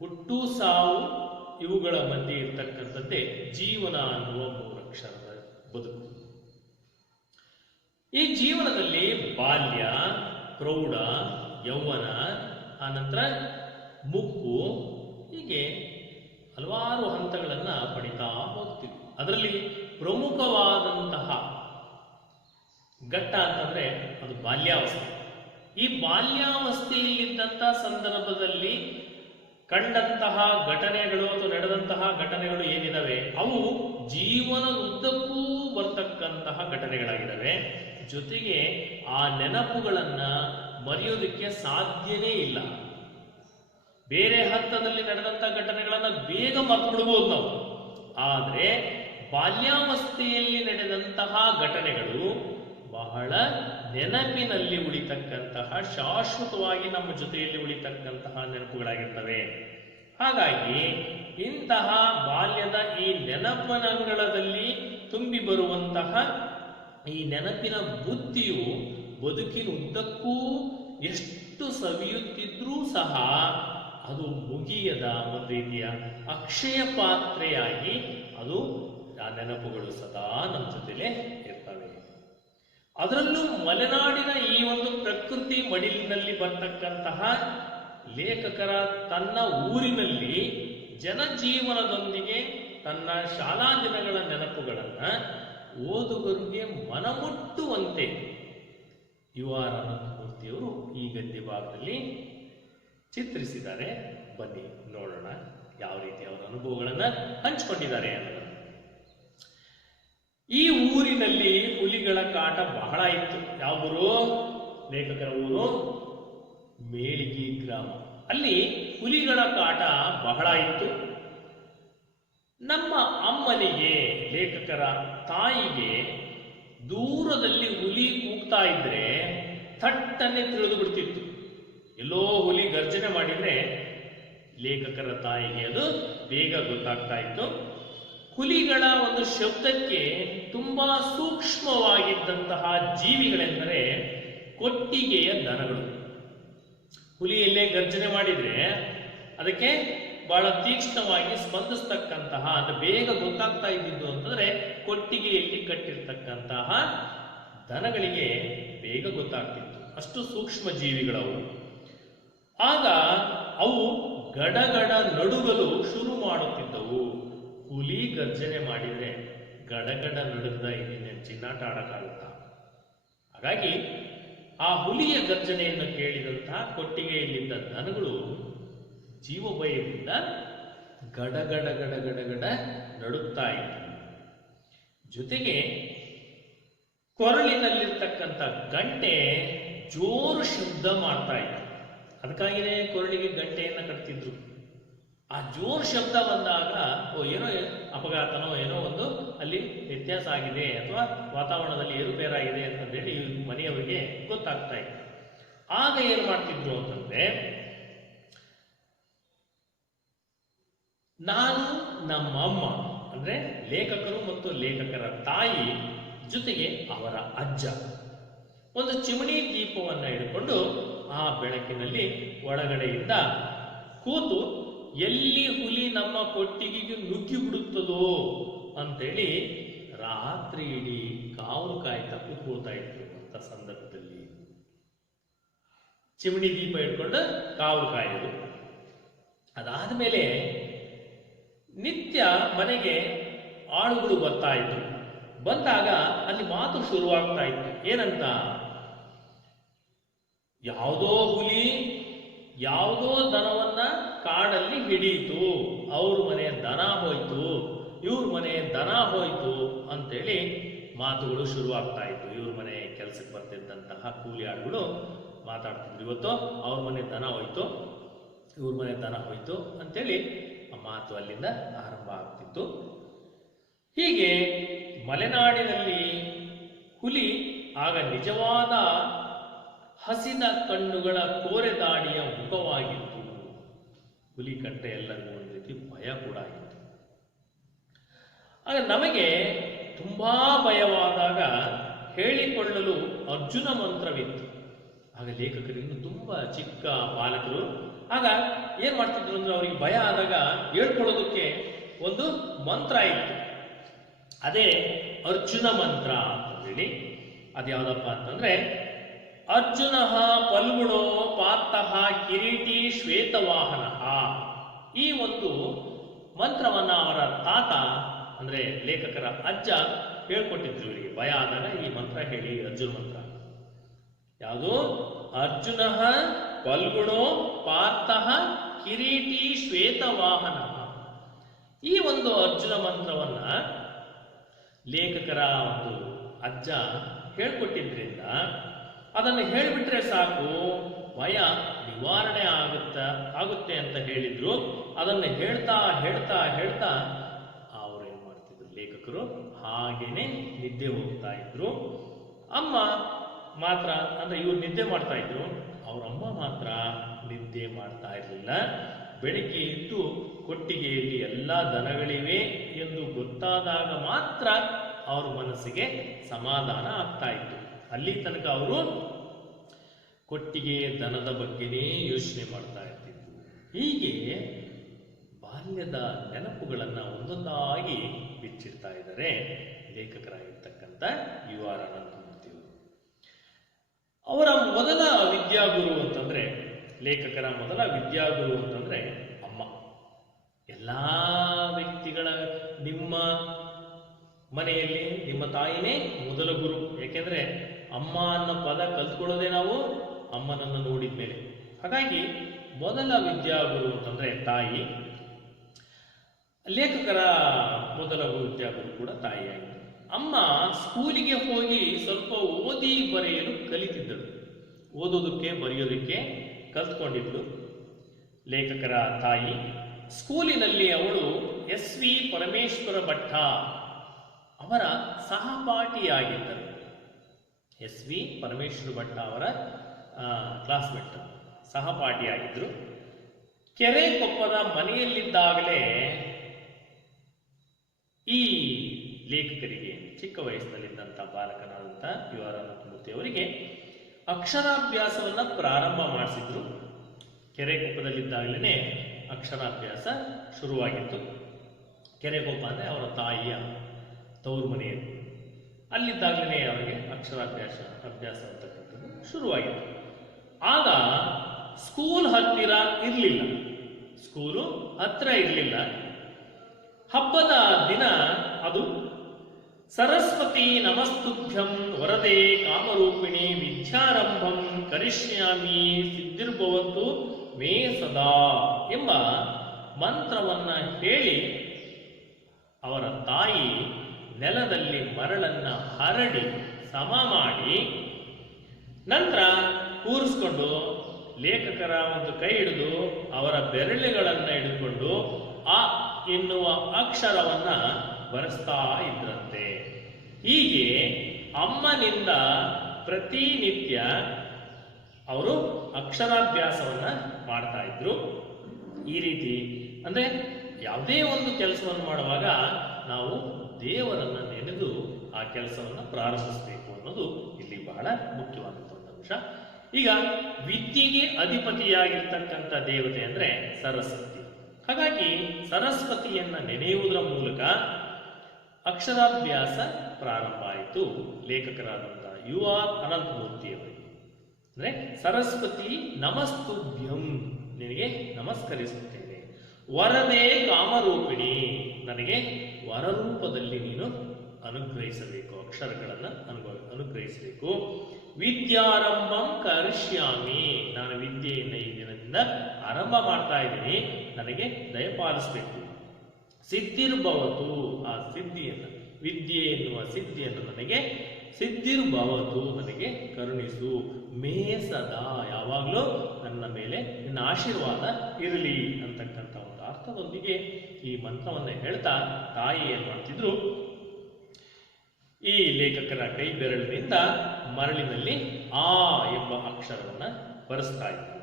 ಹುಟ್ಟು ಸಾವು ಇವುಗಳ ಮಧ್ಯೆ ಇರ್ತಕ್ಕಂಥದ್ದೇ ಜೀವನ ಅನ್ನುವ 3 ಅಕ್ಷರದ ಬದುಕು. ಈ ಜೀವನದಲ್ಲಿ ಬಾಲ್ಯ, ಪ್ರೌಢ, ಯೌವನ, ಆನಂತರ ಮುಕ್ಕು, ಹೀಗೆ ಹಲವಾರು ಹಂತಗಳನ್ನು ಪಡಿತಾ ಹೋಗ್ತೀವಿ. ಅದರಲ್ಲಿ ಪ್ರಮುಖವಾದಂತಹ ಘಟ್ಟ ಅಂತಂದ್ರೆ ಅದು ಬಾಲ್ಯಾವಸ್ಥೆ. ಈ ಬಾಲ್ಯಾವಸ್ಥೆಯಲ್ಲಿದ್ದಂತಹ ಸಂದರ್ಭದಲ್ಲಿ ಕಂಡಂತಹ ಘಟನೆಗಳು ಅಥವಾ ನಡೆದಂತಹ ಘಟನೆಗಳು ಏನಿದಾವೆ ಅವು ಜೀವನದುದ್ದಕ್ಕೂ ಬರ್ತಕ್ಕಂತಹ ಘಟನೆಗಳಾಗಿದ್ದಾವೆ. ಜೊತೆಗೆ ಆ ನೆನಪುಗಳನ್ನ ಮರೆಯೋದಕ್ಕೆ ಸಾಧ್ಯವೇ ಇಲ್ಲ. ಬೇರೆ ಹಂತದಲ್ಲಿ ನಡೆದಂತಹ ಘಟನೆಗಳನ್ನ ಬೇಗ ಮರ್ತ್ಬಿಡ್ಬೋದು ನಾವು, ಆದರೆ ಬಾಲ್ಯಾವಸ್ಥೆಯಲ್ಲಿ ನಡೆದಂತಹ ಘಟನೆಗಳು ಬಹಳ ನೆನಪಿನಲ್ಲಿ ಉಳಿತಕ್ಕಂತಹ, ಶಾಶ್ವತವಾಗಿ ನಮ್ಮ ಜೊತೆಯಲ್ಲಿ ಉಳಿತಕ್ಕಂತಹ ನೆನಪುಗಳಾಗಿರ್ತವೆ. ಹಾಗಾಗಿ ಇಂತಹ ಬಾಲ್ಯದ ಈ ನೆನಪನಂಗಳದಲ್ಲಿ ತುಂಬಿ ಬರುವಂತಹ ಈ ನೆನಪಿನ ಬುದ್ಧಿಯು ಬದುಕಿನುದ್ದಕ್ಕೂ ಎಷ್ಟು ಸವಿಯುತ್ತಿದ್ರೂ ಸಹ ಅದು ಮುಗಿಯದ ಒಂದು ರೀತಿಯ ಅಕ್ಷಯ ಪಾತ್ರೆಯಾಗಿ ಅದು ಆ ನೆನಪುಗಳು ಸದಾ ನಮ್ಮ ಜೊತೆಲೇ ಇರ್ತವೆ. ಅದರಲ್ಲೂ ಮಲೆನಾಡಿನ ಈ ಒಂದು ಪ್ರಕೃತಿ ಮಡಿಲಿನಲ್ಲಿ ಬರ್ತಕ್ಕಂತಹ ಲೇಖಕರ ತನ್ನ ಊರಿನಲ್ಲಿ ಜನಜೀವನದೊಂದಿಗೆ ತನ್ನ ಶಾಲಾ ದಿನಗಳ ನೆನಪುಗಳನ್ನ ಓದುಗರಿಗೆ ಮನಮುಟ್ಟುವಂತೆ ಯು ಆರ್ ಅನಂತಮೂರ್ತಿಯವರು ಈ ಗದ್ಯ ಭಾಗದಲ್ಲಿ ಚಿತ್ರಿಸಿದ್ದಾರೆ. ಬನ್ನಿ ನೋಡೋಣ ಯಾವ ರೀತಿ ಅವರ ಅನುಭವಗಳನ್ನ ಹಂಚಿಕೊಂಡಿದ್ದಾರೆ ಅನ್ನೋದನ್ನು. ಈ ಊರಿನಲ್ಲಿ ಹುಲಿಗಳ ಕಾಟ ಬಹಳ ಇತ್ತು. ಯಾವ ಊರು? ಲೇಖಕರ ಊರು ಮೇಳಿಗಿ ಗ್ರಾಮ. ಅಲ್ಲಿ ಹುಲಿಗಳ ಕಾಟ ಬಹಳ ಇತ್ತು. ನಮ್ಮ ಅಮ್ಮನಿಗೆ, ಲೇಖಕರ ತಾಯಿಗೆ, ದೂರದಲ್ಲಿ ಹುಲಿ ಕೂಗ್ತಾ ಇದ್ರೆ ಥಟ್ಟನೆ ತಿಳಿದು ಬಿಡ್ತಿತ್ತು. ಎಲ್ಲೋ ಹುಲಿ ಗರ್ಜನೆ ಮಾಡಿದ್ರೆ ಲೇಖಕರ ತಾಯಿಗೆ ಅದು ಬೇಗ ಗೊತ್ತಾಗ್ತಾ ಇತ್ತು. ಹುಲಿಗಳ ಒಂದು ಶಬ್ದಕ್ಕೆ ತುಂಬಾ ಸೂಕ್ಷ್ಮವಾಗಿದ್ದಂತಹ ಜೀವಿಗಳೆಂದರೆ ಕೊಟ್ಟಿಗೆಯ ದನಗಳು. ಹುಲಿಯಲ್ಲೇ ಗರ್ಜನೆ ಮಾಡಿದ್ರೆ ಅದಕ್ಕೆ ಬಹಳ ತೀಕ್ಷ್ಣವಾಗಿ ಸ್ಪಂದಿಸ್ತಕ್ಕಂತಹ, ಅದು ಬೇಗ ಗೊತ್ತಾಗ್ತಾ ಇದ್ದಿದ್ದು ಅಂತಂದ್ರೆ ಕೊಟ್ಟಿಗೆಯಲ್ಲಿ ಕಟ್ಟಿರ್ತಕ್ಕಂತಹ ದನಗಳಿಗೆ ಬೇಗ ಗೊತ್ತಾಗ್ತಿತ್ತು. ಅಷ್ಟು ಸೂಕ್ಷ್ಮ ಜೀವಿಗಳವು. ಆಗ ಅವು ಗಡಗಡ ನಡುಗಲು ಶುರು ಮಾಡುತ್ತಿದ್ದವು. ಹುಲಿ ಗರ್ಜನೆ ಮಾಡಿದ್ರೆ ಗಡಗಡ ನಡುಗದ ಇನ್ನೇನು ಚಿನ್ನಾಟ ಆಡಕ್ಕಾಗುತ್ತಾ? ಹಾಗಾಗಿ ಆ ಹುಲಿಯ ಗರ್ಜನೆಯನ್ನು ಕೇಳಿದಂತಹ ಕೊಟ್ಟಿಗೆಯಲ್ಲಿದ್ದ ದನಗಳು ಜೀವಭಯದಿಂದ ಗಡಗಡ ಗಡಗಡಗಡ ನಡುತ್ತಾ ಇತ್ತು. ಜೊತೆಗೆ ಕೊರಳಿನಲ್ಲಿರ್ತಕ್ಕಂಥ ಗಂಟೆ ಜೋರು ಶಬ್ದ ಮಾಡ್ತಾ ಇತ್ತು. ಅದಕ್ಕಾಗಿಯೇ ಕೊರಳಿಗೆ ಗಂಟೆಯನ್ನು ಕಟ್ತಿದ್ರು. ಆ ಜೋರು ಶಬ್ದ ಬಂದಾಗ ಏನೋ ಅಪಘಾತನೋ ಏನೋ ಒಂದು ಅಲ್ಲಿ ವ್ಯತ್ಯಾಸ ಆಗಿದೆ ಅಥವಾ ವಾತಾವರಣದಲ್ಲಿ ಏರುಪೇರಾಗಿದೆ ಅಂತಂದೇಳಿ ಮನೆಯವರಿಗೆ ಗೊತ್ತಾಗ್ತಾ ಇತ್ತು. ಆಗ ಏನು ಮಾಡ್ತಿದ್ರು ಅಂತಂದ್ರೆ, ನಾನು ನಮ್ಮಮ್ಮ ಅಂದ್ರೆ ಲೇಖಕರು ಮತ್ತು ಲೇಖಕರ ತಾಯಿ ಜೊತೆಗೆ ಅವರ ಅಜ್ಜ ಒಂದು ಚಿಮಣಿ ದೀಪವನ್ನ ಹಿಡ್ಕೊಂಡು ಆ ಬೆಳಕಿನಲ್ಲಿ ಒಳಗಡೆಯಿಂದ ಕೂತು ಎಲ್ಲಿ ಹುಲಿ ನಮ್ಮ ಕೊಟ್ಟಿಗೆಗೆ ನುಗ್ಗಿ ಬಿಡುತ್ತದೋ ಅಂತೇಳಿ ರಾತ್ರಿ ಇಡೀ ಕಾವಲು ಕಾಯ್ತಾ ಕೂತ್ಕೊಳ್ತಾ ಇದ್ರು. ಅಂತ ಸಂದರ್ಭದಲ್ಲಿ ಚಿಮಣಿ ದೀಪ ಹಿಡ್ಕೊಂಡು ಕಾವಲು ಕಾಯೋದು. ಅದಾದ್ಮೇಲೆ ನಿತ್ಯ ಮನೆಗೆ ಆಳುಗಳು ಬರ್ತಾ ಇದ್ರು. ಬಂದಾಗ ಅಲ್ಲಿ ಮಾತು ಶುರುವಾಗ್ತಾ ಇತ್ತು. ಏನಂತ? ಯಾವುದೋ ಹುಲಿ ಯಾವುದೋ ದನವನ್ನ ಕಾಡಲ್ಲಿ ಹಿಡಿಯಿತು, ಅವ್ರ ಮನೆ ದನ ಹೋಯ್ತು, ಇವ್ರ ಮನೆ ದನ ಹೋಯ್ತು ಅಂತೇಳಿ ಮಾತುಗಳು ಶುರುವಾಗ್ತಾ ಇತ್ತು. ಇವ್ರ ಮನೆ ಕೆಲಸಕ್ಕೆ ಬರ್ತಿದ್ದಂತಹ ಕೂಲಿ ಆಳುಗಳು ಮಾತಾಡ್ತಿದ್ರು. ಇವತ್ತು ಅವ್ರ ಮನೆ ದನ ಹೋಯ್ತು, ಇವ್ರ ಮನೆ ದನ ಹೋಯ್ತು ಅಂತೇಳಿ ಆ ಮಾತು ಅಲ್ಲಿಂದ ಆರಂಭ ಆಗ್ತಿತ್ತು. ಹೀಗೆ ಮಲೆನಾಡಿನಲ್ಲಿ ಹುಲಿ ಆಗ ನಿಜವಾದ ಹಸಿದ ಕಣ್ಣುಗಳ ಕೋರೆದಾಡಿಯ ಮುಖವಾಗಿತ್ತು. ಹುಲಿ ಕಂಡ್ರೆ ಎಲ್ಲರಿಗೂ ಒಂದು ರೀತಿ ಭಯ ಕೂಡ ಆಗಿತ್ತು. ಆಗ ನಮಗೆ ತುಂಬಾ ಭಯವಾದಾಗ ಹೇಳಿಕೊಳ್ಳಲು ಅರ್ಜುನ ಮಂತ್ರವಿತ್ತು. ಆಗ ಲೇಖಕರು ಇನ್ನು ತುಂಬಾ ಚಿಕ್ಕ ಬಾಲಕರು ಆಗ ಏನ್ ಮಾಡ್ತಿದ್ರು ಅಂದ್ರೆ ಅವರಿಗೆ ಭಯ ಆದಾಗ ಹೇಳ್ಕೊಳ್ಳೋದಕ್ಕೆ ಒಂದು ಮಂತ್ರ ಇತ್ತು. ಅದೇ ಅರ್ಜುನ ಮಂತ್ರ ಅಂತ ಹೇಳಿ. ಅದ್ಯಾವುದಪ್ಪ ಅಂತಂದ್ರೆ ಅರ್ಜುನ ಫಲ್ಗುಣೋ ಪಾರ್ಥಃ ಕಿರೀಟಿ ಶ್ವೇತವಾಹನ. ಈ ಒಂದು ಮಂತ್ರವನ್ನ ಅವರ ತಾತ ಅಂದ್ರೆ ಲೇಖಕರ ಅಜ್ಜ ಹೇಳ್ಕೊಟ್ಟಿದ್ರು ಇವರಿಗೆ. ಭಯ ಆದಾಗ ಈ ಮಂತ್ರ ಹೇಳಿ, ಅರ್ಜುನ ಮಂತ್ರ. ಯಾವುದು? ಅರ್ಜುನ ಫಲ್ಗುಣೋ ಪಾರ್ಥಃ ಕಿರೀಟಿ ಶ್ವೇತವಾಹನ. ಈ ಒಂದು ಅರ್ಜುನ ಮಂತ್ರವನ್ನ ಲೇಖಕರ ಒಂದು ಅಜ್ಜ ಹೇಳ್ಕೊಟ್ಟಿದ್ರಿಂದ ಅದನ್ನು ಹೇಳಿಬಿಟ್ರೆ ಸಾಕು, ಭಯ ನಿವಾರಣೆ ಆಗುತ್ತೆ ಅಂತ ಹೇಳಿದ್ರು. ಅದನ್ನು ಹೇಳ್ತಾ ಹೇಳ್ತಾ ಹೇಳ್ತಾ ಅವರು ಏನ್ ಮಾಡ್ತಿದ್ರು ಲೇಖಕರು, ಹಾಗೇನೆ ನಿದ್ದೆ ಹೋಗ್ತಾ ಇದ್ರು. ಅಮ್ಮ ಮಾತ್ರ ಅಂದ್ರೆ ಇವ್ರು ನಿದ್ದೆ ಮಾಡ್ತಾ ಇದ್ರು, ಅವರಮ್ಮ ಮಾತ್ರ ನಿದ್ದೆ ಮಾಡ್ತಾ ಇರಲಿಲ್ಲ. ಬೆಳಿಗ್ಗೆ ಇದ್ದು ಕೊಟ್ಟಿಗೆಯಲ್ಲಿ ಎಲ್ಲ ದನಗಳಿವೆ ಎಂದು ಗೊತ್ತಾದಾಗ ಮಾತ್ರ ಅವ್ರ ಮನಸ್ಸಿಗೆ ಸಮಾಧಾನ ಆಗ್ತಾ ಇತ್ತು. ಅಲ್ಲಿ ತನಕ ಅವರು ಕೊಟ್ಟಿಗೆ ದನದ ಬಗ್ಗೆನೇ ಯೋಚನೆ ಮಾಡ್ತಾ ಇರ್ತಿದ್ರು. ಹೀಗೆ ಬಾಲ್ಯದ ನೆನಪುಗಳನ್ನ ಒಂದೊಂದಾಗಿ ಬಿಚ್ಚಿಡ್ತಾ ಇದ್ದಾರೆ ಲೇಖಕರಾಗಿರ್ತಕ್ಕಂಥ ಯು ಆರ್ ಅನಂತಮೂರ್ತಿಯವರು. ಅವರ ಮೊದಲ ವಿದ್ಯಾಗುರು ಅಂತಂದ್ರೆ, ಲೇಖಕರ ಮೊದಲ ವಿದ್ಯಾಗುರು ಅಂತಂದ್ರೆ ಅಮ್ಮ. ಎಲ್ಲಾ ವ್ಯಕ್ತಿಗಳ ನಿಮ್ಮ ಮನೆಯಲ್ಲಿ ನಿಮ್ಮ ತಾಯಿನೇ ಮೊದಲ ಗುರು. ಯಾಕೆಂದ್ರೆ ಅಮ್ಮ ಅನ್ನೋ ಪದ ಕಲ್ತ್ಕೊಳ್ಳೋದೇ ನಾವು ಅಮ್ಮನನ್ನ ನೋಡಿದ ಮೇಲೆ. ಹಾಗಾಗಿ ಮೊದಲ ವಿದ್ಯಾಗುರು ಅಂತಂದ್ರೆ ತಾಯಿ. ಲೇಖಕರ ಮೊದಲ ವಿದ್ಯಾಗುರು ಕೂಡ ತಾಯಿಯಾಗಿದೆ. ಅಮ್ಮ ಸ್ಕೂಲಿಗೆ ಹೋಗಿ ಸ್ವಲ್ಪ ಓದಿ ಬರೆಯಲು ಕಲಿತಿದ್ದಳು. ಓದೋದಕ್ಕೆ ಬರೆಯೋದಕ್ಕೆ ಕಲ್ತ್ಕೊಂಡಿದ್ಳು ಲೇಖಕರ ತಾಯಿ. ಸ್ಕೂಲಿನಲ್ಲಿ ಅವಳು ಎಸ್ ವಿ ಪರಮೇಶ್ವರ ಭಟ್ಟ ಅವರ ಸಹಪಾಠಿಯಾಗಿದ್ದರು. ಎಸ್ ವಿ ಪರಮೇಶ್ವರ ಭಟ್ಟ ಅವರ ಕ್ಲಾಸ್ಮೇಟ್, ಸಹಪಾಠಿಯಾಗಿದ್ದರು. ಕೆರೆಕೊಪ್ಪದ ಮನೆಯಲ್ಲಿದ್ದಾಗಲೇ ಈ ಲೇಖಕರಿಗೆ, ಚಿಕ್ಕ ವಯಸ್ಸಿನಲ್ಲಿದ್ದಂಥ ಬಾಲಕನಾದಂಥ ಯು ಆರ್ ಅನಂತಮೂರ್ತಿ ಅವರಿಗೆ ಅಕ್ಷರಾಭ್ಯಾಸವನ್ನ ಪ್ರಾರಂಭ ಮಾಡಿಸಿದ್ರು. ಕೆರೆಕೊಪ್ಪದಲ್ಲಿದ್ದಾಗಲೇ ಅಕ್ಷರಾಭ್ಯಾಸ ಶುರುವಾಗಿತ್ತು. ಕೆರೆಕೊಪ್ಪ ಅಂದರೆ ಅವರ ತಾಯಿಯ ತವರು ಮನೆಯಲ್ಲಿ. ಅಲ್ಲಿದ್ದಾಗಲೇ ಅವರಿಗೆ ಅಕ್ಷರಾಭ್ಯಾಸ ಅಂತಕ್ಕಂಥದ್ದು ಶುರುವಾಗಿತ್ತು. ಆಗ ಸ್ಕೂಲ್ ಹತ್ತಿರ ಇರಲಿಲ್ಲ, ಸ್ಕೂಲು ಹತ್ರ ಇರಲಿಲ್ಲ. ಹಬ್ಬದ ದಿನ ಅದು. ಸರಸ್ವತಿ ನಮಸ್ತುಭ್ಯಂ ವರದೆ ಕಾಮರೂಪಿಣಿ ವಿದ್ಯಾರಂಭಂ ಕರಿಷ್ಯಾಮಿ ಸಿದ್ಧಿರ್ಭವಂತು ಮೇ ಸದಾ ಎಂಬ ಮಂತ್ರವನ್ನ ಹೇಳಿ ಅವರ ತಾಯಿ ನೆಲದಲ್ಲಿ ಮರಳನ್ನ ಹರಡಿ ಸಮ ಮಾಡಿ ನಂತರ ಕೂರಿಸ್ಕೊಂಡು ಲೇಖಕರ ಒಂದು ಕೈ ಹಿಡಿದು ಅವರ ಬೆರಳುಗಳನ್ನ ಹಿಡಿದುಕೊಂಡು ಆ ಎನ್ನುವ ಅಕ್ಷರವನ್ನ ಬರೆಸ್ತಾ ಇದ್ರಂತೆ. ಹೀಗೆ ಅಮ್ಮನಿಂದ ಪ್ರತಿನಿತ್ಯ ಅವರು ಅಕ್ಷರಾಭ್ಯಾಸವನ್ನ ಮಾಡ್ತಾ ಇದ್ರು. ಈ ರೀತಿ ಅಂದ್ರೆ ಯಾವುದೇ ಒಂದು ಕೆಲಸವನ್ನು ಮಾಡುವಾಗ ನಾವು ದೇವರನ್ನ ನೆನೆದು ಆ ಕೆಲಸವನ್ನ ಪ್ರಾರಂಭಿಸಬೇಕು ಅನ್ನೋದು ಇಲ್ಲಿ ಬಹಳ ಮುಖ್ಯವಾದಂಥ ಒಂದು ಅಂಶ. ಈಗ ವಿದ್ಯೆಗೆ ಅಧಿಪತಿಯಾಗಿರ್ತಕ್ಕಂಥ ದೇವತೆ ಅಂದ್ರೆ ಸರಸ್ವತಿ. ಹಾಗಾಗಿ ಸರಸ್ವತಿಯನ್ನ ನೆನೆಯುವುದರ ಮೂಲಕ ಅಕ್ಷರಾಭ್ಯಾಸ ಪ್ರಾರಂಭ ಆಯಿತು ಲೇಖಕರಾದಂಥ ಯು ಆರ್ ಅನಂತಮೂರ್ತಿಯವರಿಗೆ. ಅಂದ್ರೆ ಸರಸ್ವತಿ ನಮಸ್ತುಭ್ಯಂ, ನಿನಗೆ ನಮಸ್ಕರಿಸುತ್ತೇನೆ. ವರದೇ ಕಾಮರೂಪಿಣಿ, ನನಗೆ ವರರೂಪದಲ್ಲಿ ನೀನು ಅನುಗ್ರಹಿಸಬೇಕು, ಅಕ್ಷರಗಳನ್ನು ಅನುಗ್ರಹಿಸಬೇಕು. ವಿದ್ಯಾರಂಭಂ ಕರಿಷ್ಯಾಮಿ, ನಾನು ವಿದ್ಯೆಯನ್ನು ಈ ದಿನದಿಂದ ಆರಂಭ ಮಾಡ್ತಾ ಇದ್ದೀನಿ, ನನಗೆ ದಯಪಾಲಿಸಬೇಕು. ಸಿದ್ಧಿರ್ಭವತು, ಆ ಸಿದ್ಧಿಯನ್ನು, ವಿದ್ಯೆ ಎನ್ನುವ ಸಿದ್ಧಿಯನ್ನು ನನಗೆ ಸಿದ್ಧಿರ್ಭವತು, ನನಗೆ ಕರುಣಿಸು. ಮೇ ಸದಾ, ಯಾವಾಗಲೂ ನನ್ನ ಮೇಲೆ ನಿನ್ನ ಆಶೀರ್ವಾದ ಇರಲಿ ಅಂತಕ್ಕಂಥ ಒಂದು ಅರ್ಥದೊಂದಿಗೆ ಈ ಮಂತ್ರವನ್ನು ಹೇಳ್ತಾ ತಾಯಿ ಏನ್ ಮಾಡ್ತಿದ್ರು, ಈ ಲೇಖಕರ ಕೈ ಬೆರಳಿನಿಂದ ಮರಳಿನಲ್ಲಿ ಆ ಎಂಬ ಅಕ್ಷರವನ್ನು ಬರೆಸ್ತಾ ಇದ್ರು.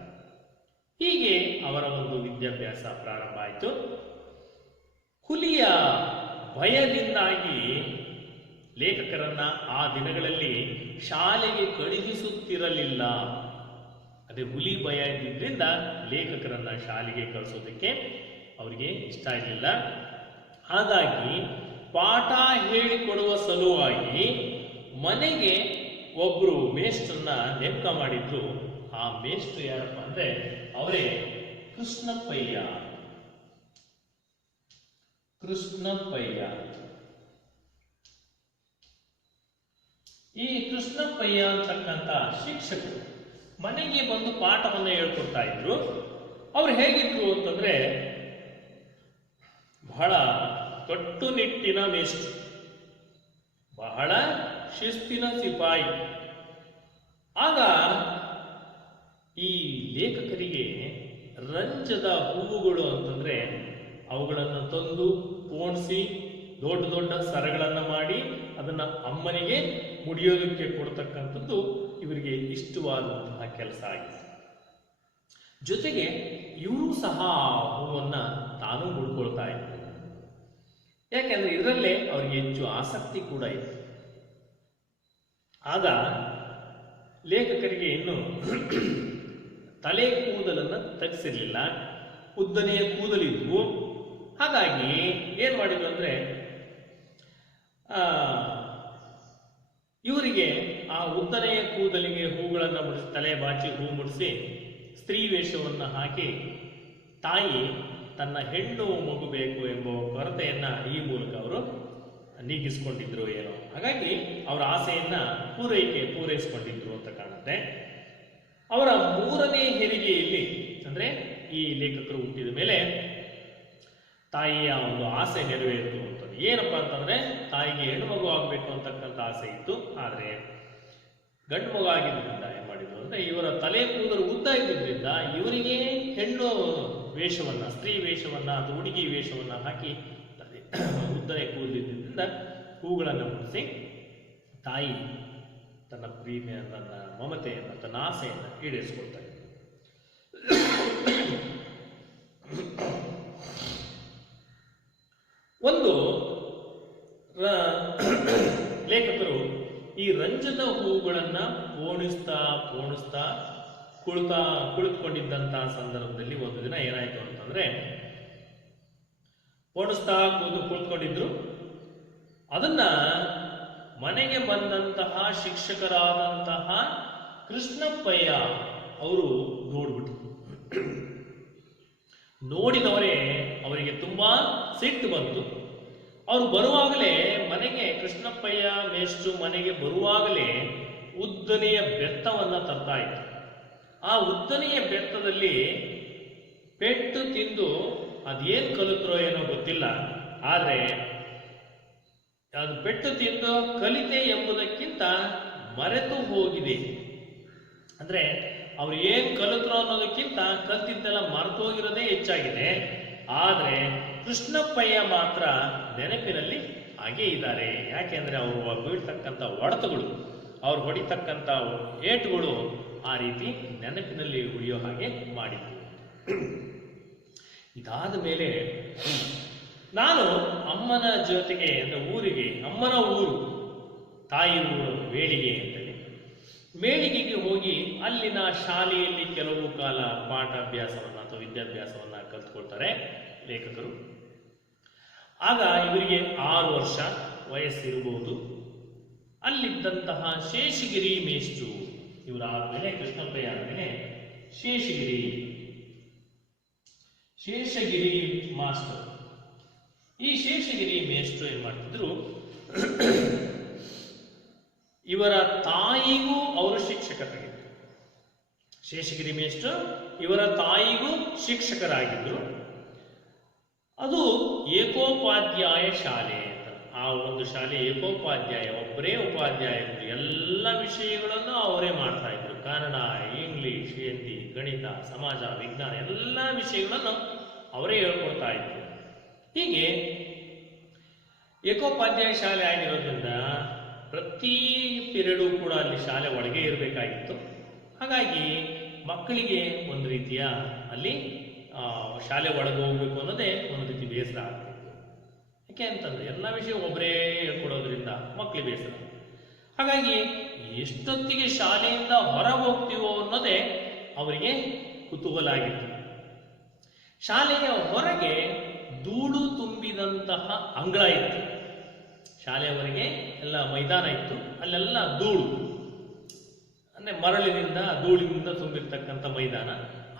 ಹೀಗೆ ಅವರ ಒಂದು ವಿದ್ಯಾಭ್ಯಾಸ ಪ್ರಾರಂಭ ಆಯಿತು. ಹುಲಿಯ ಭಯದಿಂದಾಗಿ ಲೇಖಕರನ್ನ ಆ ದಿನಗಳಲ್ಲಿ ಶಾಲೆಗೆ ಕಳುಹಿಸುತ್ತಿರಲಿಲ್ಲ. ಅದೇ ಹುಲಿ ಭಯ ಇದ್ದಿದ್ದರಿಂದ ಲೇಖಕರನ್ನ ಶಾಲೆಗೆ ಕಳಿಸೋದಕ್ಕೆ ಅವರಿಗೆ ಇಷ್ಟ ಇರಲಿಲ್ಲ. ಹಾಗಾಗಿ ಪಾಠ ಹೇಳಿಕೊಡುವ ಸಲುವಾಗಿ ಮನೆಗೆ ಒಬ್ರು ಮೇಷ್ಟ್ರನ್ನ ನೇಮಕ ಮಾಡಿದ್ರು. ಆ ಮೇಷ್ಟ್ರು ಯಾರಪ್ಪ ಅಂದ್ರೆ ಅವರೇ ಕೃಷ್ಣಪ್ಪಯ್ಯ. ಈ ಕೃಷ್ಣಪ್ಪಯ್ಯ ಅಂತಕ್ಕಂಥ ಶಿಕ್ಷಕರು ಮನೆಗೆ ಬಂದು ಪಾಠವನ್ನು ಹೇಳ್ಕೊಡ್ತಾ ಇದ್ರು. ಅವ್ರು ಹೇಗಿದ್ರು ಅಂತಂದ್ರೆ ಬಹಳ ಕಟ್ಟುನಿಟ್ಟಿನ ಮೇಷ್ಟ್ರು, ಬಹಳ ಶಿಸ್ತಿನ ಸಿಪಾಯಿ. ಆಗ ಈ ಲೇಖಕರಿಗೆ ರಂಜದ ಹೂವುಗಳು ಅಂತಂದ್ರೆ ಅವುಗಳನ್ನು ತಂದು ಪೋಣಿಸಿ ದೊಡ್ಡ ದೊಡ್ಡ ಸರಗಳನ್ನು ಮಾಡಿ ಅದನ್ನ ಅಮ್ಮನಿಗೆ ಮುಡಿಯೋದಕ್ಕೆ ಕೊಡ್ತಕ್ಕಂಥದ್ದು ಇವರಿಗೆ ಇಷ್ಟವಾದಂತಹ ಕೆಲಸ ಆಗಿದೆ. ಜೊತೆಗೆ ಇವರು ಸಹ ಹೂವನ್ನ ತಾನು ಮುಡ್ಕೊಳ್ತಾ ಇದ್ರು. ಯಾಕೆಂದ್ರೆ ಇದರಲ್ಲೇ ಅವರಿಗೆ ಹೆಚ್ಚು ಆಸಕ್ತಿ ಕೂಡ ಇತ್ತು. ಆಗ ಲೇಖಕರಿಗೆ ಇನ್ನು ತಲೆ ಕೂದಲನ್ನು ತಗ್ಸಿರ್ಲಿಲ್ಲ, ಉದ್ದನೆಯ ಕೂದಲಿದ್ವು. ಹಾಗಾಗಿ ಏನ್ ಮಾಡಿದ್ರು ಅಂದ್ರೆ ಇವರಿಗೆ ಆ ಉದ್ದನೆಯ ಕೂದಲಿಗೆ ಹೂಗಳನ್ನು ಮುಡಿಸಿ, ತಲೆ ಬಾಚಿ ಹೂ ಮುಡಿಸಿ ಸ್ತ್ರೀ ವೇಷವನ್ನ ಹಾಕಿ ತಾಯಿ ತನ್ನ ಹೆಣ್ಣು ಮಗು ಬೇಕು ಎಂಬ ಕೊರತೆಯನ್ನ ಈ ಮೂಲಕ ಅವರು ನೀಗಿಸಿಕೊಂಡಿದ್ರು ಏನೋ. ಹಾಗಾಗಿ ಅವರ ಆಸೆಯನ್ನ ಪೂರೈಸಿಕೊಂಡಿದ್ರು ಅಂತ ಕಾಣುತ್ತೆ. ಅವರ 3ನೇ ಹೆರಿಗೆಯಲ್ಲಿ ಅಂದ್ರೆ ಈ ಲೇಖಕರು ಹುಟ್ಟಿದ ಮೇಲೆ ತಾಯಿಯ ಒಂದು ಆಸೆ ನೆರವೇರಿತು ಅಂತ. ಏನಪ್ಪ ಅಂತಂದ್ರೆ ತಾಯಿಗೆ ಹೆಣ್ಣು ಮಗು ಆಗಬೇಕು ಅಂತಕ್ಕಂಥ ಆಸೆ ಇತ್ತು. ಆದ್ರೆ ಗಂಡು ಮಗು ಆಗಿದ್ದರಿಂದ ಏನ್ ಮಾಡಿದ್ರು ಅಂದ್ರೆ ಇವರ ತಲೆ ಕೂದಲು ಉದ್ದ ಇದ್ದಿದ್ದರಿಂದ ಇವರಿಗೆ ಹೆಣ್ಣು ವೇಷವನ್ನ, ಸ್ತ್ರೀ ವೇಷವನ್ನ ಅಥವಾ ಹುಡುಗಿ ವೇಷವನ್ನ ಹಾಕಿ ಉದ್ದನೆ ಕೂದಲಿದ್ದರಿಂದ ಹೂಗಳನ್ನು ಮುಡಿಸಿ ತಾಯಿ ತನ್ನ ಪ್ರೀತಿಯನ್ನು, ತನ್ನ ಮಮತೆಯನ್ನು, ತನ್ನ ಆಸೆಯನ್ನು ಈಡೇರಿಸಿಕೊಳ್ತಾ ಇದ್ರು. ಒಂದು ಲೇಖಕರು ಈ ರಂಜದ ಹೂಗಳನ್ನ ಪೋಣಿಸ್ತಾ ಕುಳಿತುಕೊಂಡಿದ್ದಂತಹ ಸಂದರ್ಭದಲ್ಲಿ ಒಂದು ದಿನ ಏನಾಯ್ತು ಅಂತಂದ್ರೆ ಕುಳಿತುಕೊಂಡಿದ್ರು. ಅದನ್ನ ಮನೆಗೆ ಬಂದಂತಹ ಶಿಕ್ಷಕರಾದಂತಹ ಕೃಷ್ಣಪ್ಪಯ್ಯ ಅವರು ನೋಡ್ಬಿಟ್ರು. ನೋಡಿದವರೇ ಅವರಿಗೆ ತುಂಬಾ ಸಿಟ್ಟು ಬಂತು. ಅವರು ಬರುವಾಗಲೇ ಮನೆಗೆ, ಕೃಷ್ಣಪ್ಪಯ್ಯ ಮೇಷ್ಟ್ರು ಮನೆಗೆ ಬರುವಾಗಲೇ ಉದ್ದನೆಯ ಬೆತ್ತವನ್ನ ತರ್ತಾ ಇದ್ರು. ಆ ಉದ್ದನೆಯ ಬೆತ್ತದಲ್ಲಿ ಪೆಟ್ಟು ತಿಂದು ಅದೇನ್ ಕಲಿತ್ರೋ ಏನೋ ಗೊತ್ತಿಲ್ಲ, ಆದ್ರೆ ಅದು ಪೆಟ್ಟು ತಿಂದು ಕಲಿತೆ ಎಂಬುದಕ್ಕಿಂತ ಮರೆತು ಹೋಗಿದೆ. ಅಂದ್ರೆ ಅವ್ರು ಏನ್ ಕಲಿತ್ರೋ ಅನ್ನೋದಕ್ಕಿಂತ ಕಲ್ತಿದ್ದೆಲ್ಲ ಮರೆತು ಹೋಗಿರೋದೇ ಹೆಚ್ಚಾಗಿದೆ. ಆದ್ರೆ ಕೃಷ್ಣಪ್ಪಯ್ಯ ಮಾತ್ರ ನೆನಪಿನಲ್ಲಿ ಹಾಗೇ ಇದ್ದಾರೆ. ಯಾಕೆಂದ್ರೆ ಅವರು ಬೀಳ್ತಕ್ಕಂಥ ಹೊಡೆತಗಳು, ಅವ್ರು ಹೊಡಿತಕ್ಕಂಥ ಏಟುಗಳು ಆ ರೀತಿ ನೆನಪಿನಲ್ಲಿ ಉಳಿಯೋ ಹಾಗೆ ಮಾಡಿದ್ರು. ಇದಾದ ಮೇಲೆ ನಾನು ಅಮ್ಮನ ಜೊತೆಗೆ ಅಂದ್ರೆ ಊರಿಗೆ, ಅಮ್ಮನ ಊರು ತಾಯಿ ಊರು ಮೇಳಿಗೆ ಅಂತೇಳಿ ಮೇಳಿಗೆಗೆ ಹೋಗಿ ಅಲ್ಲಿನ ಶಾಲೆಯಲ್ಲಿ ಕೆಲವು ಕಾಲ ಪಾಠಾಭ್ಯಾಸವನ್ನ ಅಥವಾ ವಿದ್ಯಾಭ್ಯಾಸವನ್ನ ಕಲ್ತ್ಕೊಳ್ತಾರೆ ಲೇಖಕರು. ಆಗ ಇವರಿಗೆ 6 ವರ್ಷ ವಯಸ್ಸಿರಬಹುದು. ಅಲ್ಲಿದ್ದಂತಹ ಶೇಷಗಿರಿ ಮೇಷ್ಟ್ರು, ಇವರ ಆದ್ಮೇಲೆ ಕೃಷ್ಣಪ್ಪಯ್ಯ ಆದ್ಮೇಲೆ ಶೇಷಗಿರಿ ಮಾಸ್ಟರ್. ಈ ಶೇಷಗಿರಿ ಮೇಷ್ಟ್ರು ಏನ್ ಮಾಡ್ತಿದ್ರು, ಇವರ ತಾಯಿಗೂ ಅವರು ಶಿಕ್ಷಕರಾಗಿದ್ರು. ಶೇಷಗಿರಿ ಮೇಷ್ಟ್ರು ಇವರ ತಾಯಿಗೂ ಶಿಕ್ಷಕರಾಗಿದ್ರು. ಅದು ಏಕೋಪಾಧ್ಯಾಯ ಶಾಲೆ ಅಂತ. ಆ ಒಂದು ಶಾಲೆ ಏಕೋಪಾಧ್ಯಾಯ, ಒಬ್ಬರೇ ಉಪಾಧ್ಯಾಯರು, ಎಲ್ಲ ವಿಷಯಗಳನ್ನು ಅವರೇ ಮಾಡ್ತಾ ಇದ್ರು. ಕನ್ನಡ, ಇಂಗ್ಲಿಷ್, ಹಿಂದಿ, ಗಣಿತ, ಸಮಾಜ, ವಿಜ್ಞಾನ ಎಲ್ಲ ವಿಷಯಗಳನ್ನು ಅವರೇ ಹೇಳ್ಕೊಡ್ತಾ ಇದ್ರು. ಹೀಗೆ ಏಕೋಪಾಧ್ಯಾಯ ಶಾಲೆ ಆಗಿರೋದ್ರಿಂದ ಪ್ರತಿ ಪಿರಿಯಡು ಕೂಡ ಅಲ್ಲಿ ಶಾಲೆ ಒಳಗೆ ಇರಬೇಕಾಗಿತ್ತು. ಹಾಗಾಗಿ ಮಕ್ಕಳಿಗೆ ಒಂದು ರೀತಿಯ ಅಲ್ಲಿ ಶಾಲೆ ಒಳಗೆ ಹೋಗ್ಬೇಕು ಅನ್ನೋದೇ ಒಂದು ರೀತಿ ಬೇಸರ ಆಗ್ತಿತ್ತು. ಯಾಕೆ ಅಂತಂದ್ರೆ ಎಲ್ಲ ವಿಷಯ ಒಬ್ಬರೇ ಹೇಳ್ಕೊಡೋದ್ರಿಂದ ಮಕ್ಕಳಿಗೆ ಬೇಸರ. ಹಾಗಾಗಿ ಎಷ್ಟೊತ್ತಿಗೆ ಶಾಲೆಯಿಂದ ಹೊರಗೆ ಹೋಗ್ತೀವೋ ಅನ್ನೋದೇ ಅವರಿಗೆ ಕುತೂಹಲ ಆಗಿತ್ತು. ಶಾಲೆಯ ಹೊರಗೆ ಧೂಳು ತುಂಬಿದಂತಹ ಅಂಗಳ ಇತ್ತು. ಶಾಲೆಯ ಹೊರಗೆ ಎಲ್ಲ ಮೈದಾನ ಇತ್ತು, ಅಲ್ಲೆಲ್ಲ ಧೂಳು ಅಂದ್ರೆ ಮರಳಿನಿಂದ ಧೂಳಿನಿಂದ ತುಂಬಿರ್ತಕ್ಕಂಥ ಮೈದಾನ.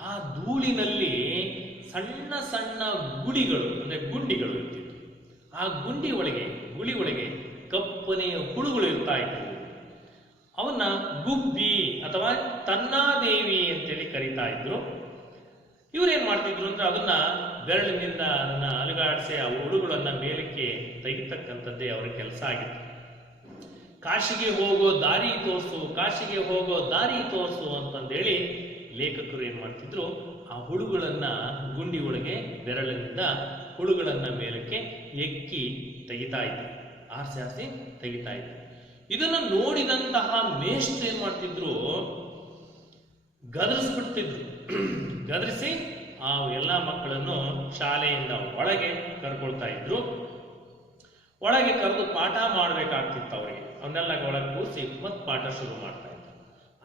ಆ ಧೂಳಿನಲ್ಲಿ ಸಣ್ಣ ಸಣ್ಣ ಗುಡಿಗಳು ಅಂದ್ರೆ ಗುಂಡಿಗಳು ಇರ್ತಿತ್ತು. ಆ ಗುಡಿ ಒಳಗೆ ಕಪ್ಪನೆಯ ಹುಳುಗಳು ಇರ್ತಾ ಇತ್ತು. ಅವನ್ನ ಗುಬ್ಬಿ ಅಥವಾ ತನ್ನಾದೇವಿ ಅಂತೇಳಿ ಕರೀತಾ ಇದ್ರು. ಇವ್ರೇನ್ ಮಾಡ್ತಿದ್ರು ಅಂದ್ರೆ ಅದನ್ನ ಬೆರಳಿನಿಂದ ಅದನ್ನ ಅಲುಗಾಡಿಸಿ ಆ ಹುಳುಗಳನ್ನ ಮೇಲಕ್ಕೆ ತೆಗಿತಕ್ಕಂಥದ್ದೇ ಅವರ ಕೆಲಸ ಆಗಿತ್ತು. ಕಾಶಿಗೆ ಹೋಗೋ ದಾರಿ ತೋರಿಸು ಅಂತಂದೇಳಿ ಲೇಖಕರು ಏನ್ ಮಾಡ್ತಿದ್ರು, ಆ ಹುಳುಗಳನ್ನ ಗುಂಡಿ ಒಳಗೆ ಬೆರಳಿನಿಂದ ಹುಳುಗಳನ್ನ ಮೇಲಕ್ಕೆ ಎಕ್ಕಿ ತೆಗಿತಾ ಇದ್ರು, ಆರಿಸಿ ತೆಗಿತಾ ಇದ್ರು. ಇದನ್ನ ನೋಡಿದಂತಹ ಮೇಷ್ಟ್ರು ಏನ್ ಮಾಡ್ತಿದ್ರು, ಗದರಿಸಿ ಆ ಎಲ್ಲ ಮಕ್ಕಳನ್ನು ಶಾಲೆಯಿಂದ ಒಳಗೆ ಕರ್ಕೊಳ್ತಾ ಇದ್ರು. ಒಳಗೆ ಕರೆದು ಪಾಠ ಮಾಡಬೇಕಾಗ್ತಿತ್ತು ಅವರಿಗೆ. ಅವನ್ನೆಲ್ಲ ಒಳಗೆ ಕೂರಿಸಿ ಮತ್ತೆ ಪಾಠ ಶುರು ಮಾಡ್ತಾ ಇದ್ರು.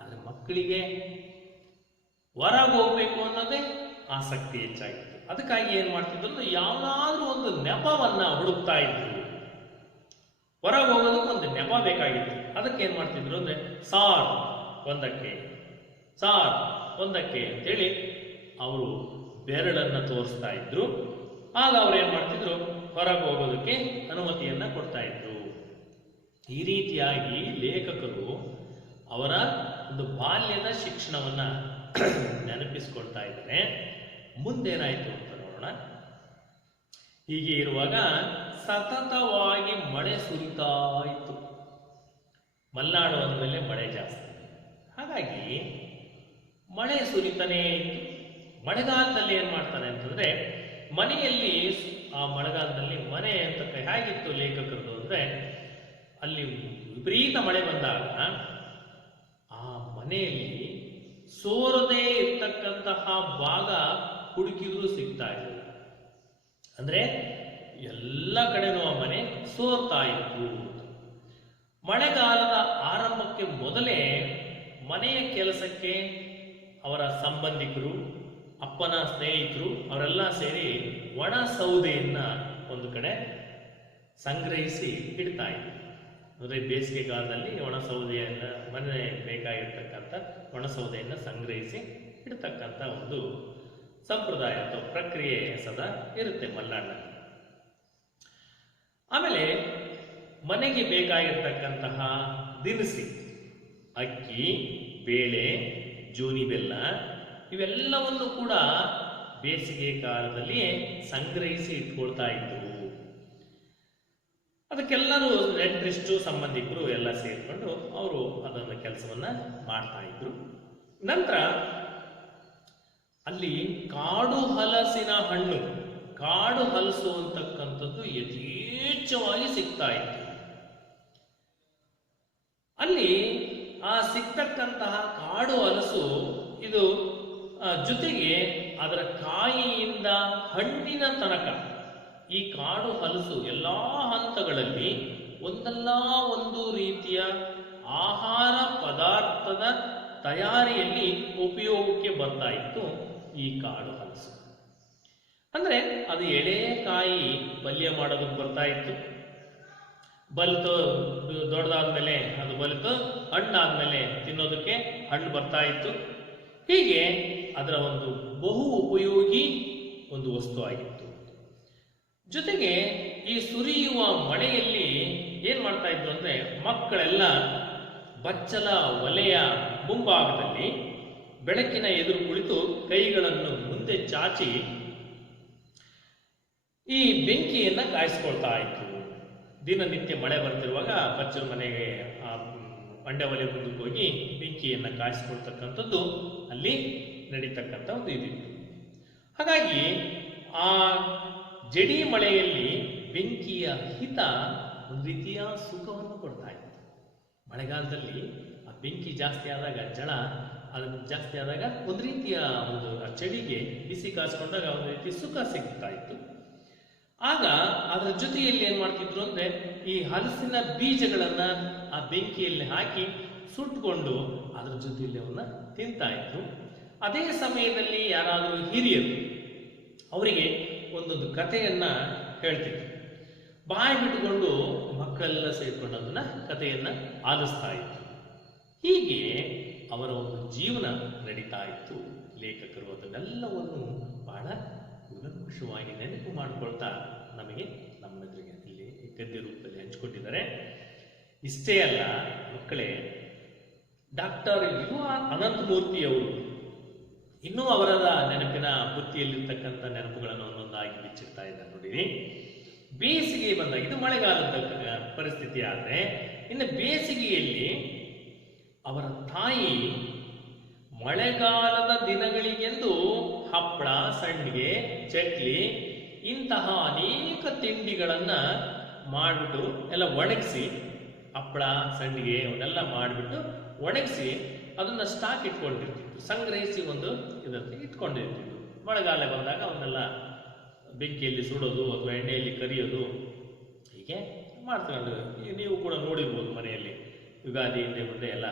ಆದ್ರೆ ಮಕ್ಕಳಿಗೆ ಹೊರಗೆ ಹೋಗ್ಬೇಕು ಅನ್ನೋದೇ ಆಸಕ್ತಿ ಹೆಚ್ಚಾಗಿತ್ತು. ಅದಕ್ಕಾಗಿ ಏನ್ ಮಾಡ್ತಿದ್ರು ಅಂದ್ರೆ ಯಾವ್ದಾದ್ರೂ ಒಂದು ನೆಪವನ್ನ ಹುಡುಕ್ತಾ ಇದ್ರು. ಹೊರಗೆ ಹೋಗೋದಕ್ಕೆ ಒಂದು ನೆಪ ಬೇಕಾಗಿತ್ತು. ಅದಕ್ಕೆ ಏನ್ ಮಾಡ್ತಿದ್ರು ಅಂದ್ರೆ ಸಾರ್ ಒಂದಕ್ಕೆ ಅಂತೇಳಿ ಅವರು ಬೆರಳನ್ನ ತೋರಿಸ್ತಾ ಇದ್ರು. ಆಗ ಅವ್ರು ಏನ್ ಮಾಡ್ತಿದ್ರು, ಹೊರಗೆ ಹೋಗೋದಕ್ಕೆ ಅನುಮತಿಯನ್ನ ಕೊಡ್ತಾ ಇದ್ರು. ಈ ರೀತಿಯಾಗಿ ಲೇಖಕರು ಅವರ ಒಂದು ಬಾಲ್ಯದ ಶಿಕ್ಷಣವನ್ನ ನೆನಪಿಸ್ಕೊಳ್ತಾ ಇದ್ದಾರೆ. ಮುಂದೇನಾಯ್ತು ಅಂತ ನೋಡೋಣ. ಹೀಗೆ ಇರುವಾಗ ಸತತವಾಗಿ ಮಳೆ ಸುರಿತಾ ಇತ್ತು. ಮಲೆನಾಡು ಅಂದಮೇಲೆ ಮಳೆ ಜಾಸ್ತಿ. ಹಾಗಾಗಿ ಮಳೆ ಸುರಿತಾನೇ ಇತ್ತು. ಮಳೆಗಾಲದಲ್ಲಿ ಏನ್ ಮಾಡ್ತಾನೆ ಅಂತಂದ್ರೆ ಮನೆಯಲ್ಲಿ, ಆ ಮಳೆಗಾಲದಲ್ಲಿ ಮನೆ ಅಂತ ಹೇಗಿತ್ತು ಲೇಖಕರದು ಅಂದ್ರೆ, ಅಲ್ಲಿ ವಿಪರೀತ ಮಳೆ ಬಂದಾಗ ಆ ಮನೆಯಲ್ಲಿ ಸೋರದೇ ಇರ್ತಕ್ಕಂತಹ ಭಾಗ ಹುಡುಕಿದ್ರು ಸಿಗ್ತಾ ಇಲ್ಲ. ಅಂದ್ರೆ ಎಲ್ಲ ಕಡೆನೂ ಆ ಮನೆ ಸೋರ್ತಾ ಇತ್ತು. ಮಳೆಗಾಲದ ಆರಂಭಕ್ಕೆ ಮೊದಲೇ ಮನೆಯ ಕೆಲಸಕ್ಕೆ ಅವರ ಸಂಬಂಧಿಕರು, ಅಪ್ಪನ ಸ್ನೇಹಿತರು ಅವರೆಲ್ಲ ಸೇರಿ ಒಣ ಸೌದೆಯನ್ನ ಒಂದು ಕಡೆ ಸಂಗ್ರಹಿಸಿ ಇಡ್ತಾ ಇದ್ರು. ಅಂದ್ರೆ ಬೇಸಿಗೆ ಕಾಲದಲ್ಲಿ ಒಣ ಸೌದೆಯನ್ನ, ಮನೆ ಬೇಕಾಗಿರ್ತಕ್ಕಂಥ ಒಣ ಸೌದೆಯನ್ನ ಸಂಗ್ರಹಿಸಿ ಇಡ್ತಕ್ಕಂಥ ಒಂದು ಸಂಪ್ರದಾಯ ಅಥವಾ ಪ್ರಕ್ರಿಯೆ ಸದಾ ಇರುತ್ತೆ ಮಲೆನಾಡಿನಲ್ಲಿ. ಆಮೇಲೆ ಮನೆಗೆ ಬೇಕಾಗಿರ್ತಕ್ಕಂತಹ ದಿನಸಿ, ಅಕ್ಕಿ, ಬೇಳೆ, ಜೋನಿ ಬೆಲ್ಲ ಇವೆಲ್ಲವನ್ನು ಕೂಡ ಬೇಸಿಗೆ ಕಾಲದಲ್ಲಿ ಸಂಗ್ರಹಿಸಿ ಇಟ್ಕೊಳ್ತಾ ಇದ್ರು. ಅದಕ್ಕೆಲ್ಲರೂ ನೆಂಟರಿಷ್ಟು, ಸಂಬಂಧಿಕರು ಎಲ್ಲ ಸೇರಿಕೊಂಡು ಅವರು ಅದನ್ನ ಕೆಲಸವನ್ನ ಮಾಡ್ತಾ ಇದ್ರು. ನಂತರ ಅಲ್ಲಿ ಕಾಡು ಹಲಸಿನ ಹಣ್ಣು, ಕಾಡು ಹಲಸು ಅಂತಕ್ಕಂಥದ್ದು ಯಥೇಚ್ಛವಾಗಿ ಸಿಗ್ತಾ ಇತ್ತು. ಅಲ್ಲಿ ಆ ಸಿಗ್ತಕ್ಕಂತಹ ಕಾಡು ಹಲಸು ಇದು ಜೊತೆಗೆ ಅದರ ಕಾಯಿಯಿಂದ ಹಣ್ಣಿನ ತನಕ ಈ ಕಾಡು ಹಲಸು ಎಲ್ಲಾ ಹಂತಗಳಲ್ಲಿ ಒಂದಲ್ಲ ಒಂದು ರೀತಿಯ ಆಹಾರ ಪದಾರ್ಥದ ತಯಾರಿಯಲ್ಲಿ ಉಪಯೋಗಕ್ಕೆ ಬರ್ತಾ ಇತ್ತು ಈ ಕಾಡು ಹಲಸು. ಅಂದ್ರೆ ಅದು ಎಳೆಕಾಯಿ ಪಲ್ಯ ಮಾಡೋದಕ್ಕೆ ಬರ್ತಾ ಇತ್ತು. ಬಲಿತು ದೊಡ್ಡದಾದ್ಮೇಲೆ ಅದು ಬಲಿತು ಹಣ್ಣಾದ್ಮೇಲೆ ತಿನ್ನೋದಕ್ಕೆ ಹಣ್ಣು ಬರ್ತಾ ಇತ್ತು. ಹೀಗೆ ಅದರ ಒಂದು ಬಹು ಉಪಯೋಗಿ ಒಂದು ವಸ್ತು ಆಗಿತ್ತು. ಜೊತೆಗೆ ಈ ಸುರಿಯುವ ಮಳೆಯಲ್ಲಿ ಏನ್ ಮಾಡ್ತಾ ಇದ್ರು ಅಂದ್ರೆ ಮಕ್ಕಳೆಲ್ಲ ಬಚ್ಚಲ ಒಲೆಯ ಮುಂಭಾಗದಲ್ಲಿ ಬೆಳಕಿನ ಎದುರು ಕುಳಿತು ಕೈಗಳನ್ನು ಮುಂದೆ ಚಾಚಿ ಈ ಬೆಂಕಿಯನ್ನ ಕಾಯಿಸ್ಕೊಳ್ತಾ ಇತ್ತು. ದಿನನಿತ್ಯ ಮಳೆ ಬರ್ತಿರುವಾಗ ಬಚ್ಚಲ ಮನೆಗೆ ಆ ಮಂಡ್ಯ ಒಲೆ ಮುಂದಕ್ಕೆ ಹೋಗಿ ಬೆಂಕಿಯನ್ನ ಕಾಯಿಸ್ಕೊಳ್ತಕ್ಕಂಥದ್ದು ಅಲ್ಲಿ ನಡೀತಕ್ಕಂಥ ಒಂದು ಇದಿತ್ತು. ಹಾಗಾಗಿ ಆ ಜಡಿ ಮಳೆಯಲ್ಲಿ ಬೆಂಕಿಯ ಹಿತ ಒಂದು ರೀತಿಯ ಸುಖವನ್ನು ಕೊಡ್ತಾ ಇತ್ತು. ಮಳೆಗಾಲದಲ್ಲಿ ಆ ಬೆಂಕಿ ಜಾಸ್ತಿ ಆದಾಗ ಜಳ ಅದನ್ನು ಜಾಸ್ತಿ ಆದಾಗ ಒಂದು ರೀತಿಯ ಒಂದು ಆ ಚಳಿಗೆ ಬಿಸಿ ಕಾಸ್ಕೊಂಡಾಗ ಒಂದು ರೀತಿ ಸುಖ ಸಿಗ್ತಾ ಇತ್ತು. ಆಗ ಅದರ ಜೊತೆಯಲ್ಲಿ ಏನ್ ಮಾಡ್ತಿದ್ರು ಅಂದ್ರೆ ಈ ಹಲಸಿನ ಬೀಜಗಳನ್ನ ಆ ಬೆಂಕಿಯಲ್ಲಿ ಹಾಕಿ ಸುಟ್ಕೊಂಡು ಅದರ ಜೊತೆಯಲ್ಲಿ ಅವನ್ನ ತಿಂತಾ ಇದ್ರು. ಅದೇ ಸಮಯದಲ್ಲಿ ಯಾರಾದರೂ ಹಿರಿಯರು ಅವರಿಗೆ ಒಂದೊಂದು ಕಥೆಯನ್ನ ಹೇಳ್ತಿದ್ರು. ಬಾಯಿ ಬಿಟ್ಟುಕೊಂಡು ಮಕ್ಕಳೆಲ್ಲ ಸೇರ್ಕೊಂಡು ಅದನ್ನ ಕಥೆಯನ್ನ ಆಲಿಸ್ತಾ ಇದ್ರು. ಹೀಗೆ ಅವರ ಒಂದು ಜೀವನ ನಡೀತಾ ಇತ್ತು. ಲೇಖಕರು ಅದನ್ನೆಲ್ಲವನ್ನು ಬಹಳ ಕೂಲಂಕುಷವಾಗಿ ನೆನಪು ಮಾಡಿಕೊಳ್ತಾ ನಮಗೆ ನಮ್ಮ ಎದುರಿಗೆ ಇಲ್ಲಿ ಗದ್ಯ ರೂಪದಲ್ಲಿ ಹಂಚಿಕೊಂಡಿದ್ದಾರೆ. ಇಷ್ಟೇ ಅಲ್ಲ ಮಕ್ಕಳೇ, ಡಾಕ್ಟರ್ ಯು ಆರ್ ಅನಂತಮೂರ್ತಿ ಅವರು ಇನ್ನೂ ಅವರ ನೆನಪಿನ ಬುತ್ತಿಯಲ್ಲಿರ್ತಕ್ಕಂಥ ನೆನಪುಗಳನ್ನು ಒಂದೊಂದಾಗಿ ಬಿಚ್ಚಿರ್ತಾ ಇದ್ದಾರೆ. ನೋಡಿರಿ, ಬೇಸಿಗೆ ಬಂದಾಗ, ಇದು ಮಳೆಗಾಲದ ಪರಿಸ್ಥಿತಿ ಆದರೆ, ಇನ್ನು ಬೇಸಿಗೆಯಲ್ಲಿ ಅವರ ತಾಯಿ ಮಳೆಗಾಲದ ದಿನಗಳಿಗೆಂದು ಹಪ್ಪಳ, ಸಂಡಿಗೆ, ಚಕ್ಲಿ ಇಂತಹ ಅನೇಕ ತಿಂಡಿಗಳನ್ನ ಮಾಡಿಬಿಟ್ಟು ಎಲ್ಲ ಒಣಗಿಸಿ, ಹಪ್ಪಳ ಸಂಡಿಗೆ ಅವನ್ನೆಲ್ಲ ಮಾಡಿಬಿಟ್ಟು ಒಣಗಿಸಿ ಅದನ್ನ ಸ್ಟಾಕ್ ಇಟ್ಕೊಂಡಿರ್ತಿದ್ರು, ಸಂಗ್ರಹಿಸಿ ಒಂದು ಇದರಲ್ಲಿ ಇಟ್ಕೊಂಡಿರ್ತಿದ್ರು. ಮಳೆಗಾಲ ಬಂದಾಗ ಅವನ್ನೆಲ್ಲ ಬೆಂಕಿಯಲ್ಲಿ ಸುಡೋದು ಅಥವಾ ಎಣ್ಣೆಯಲ್ಲಿ ಕರಿಯೋದು ಹೀಗೆ ಮಾಡ್ಕೊಂಡು, ನೀವು ಕೂಡ ನೋಡಿರ್ಬೋದು ಮನೆಯಲ್ಲಿ ಯುಗಾದಿ ಹಿಂದೆ ಮುಂದೆ ಎಲ್ಲ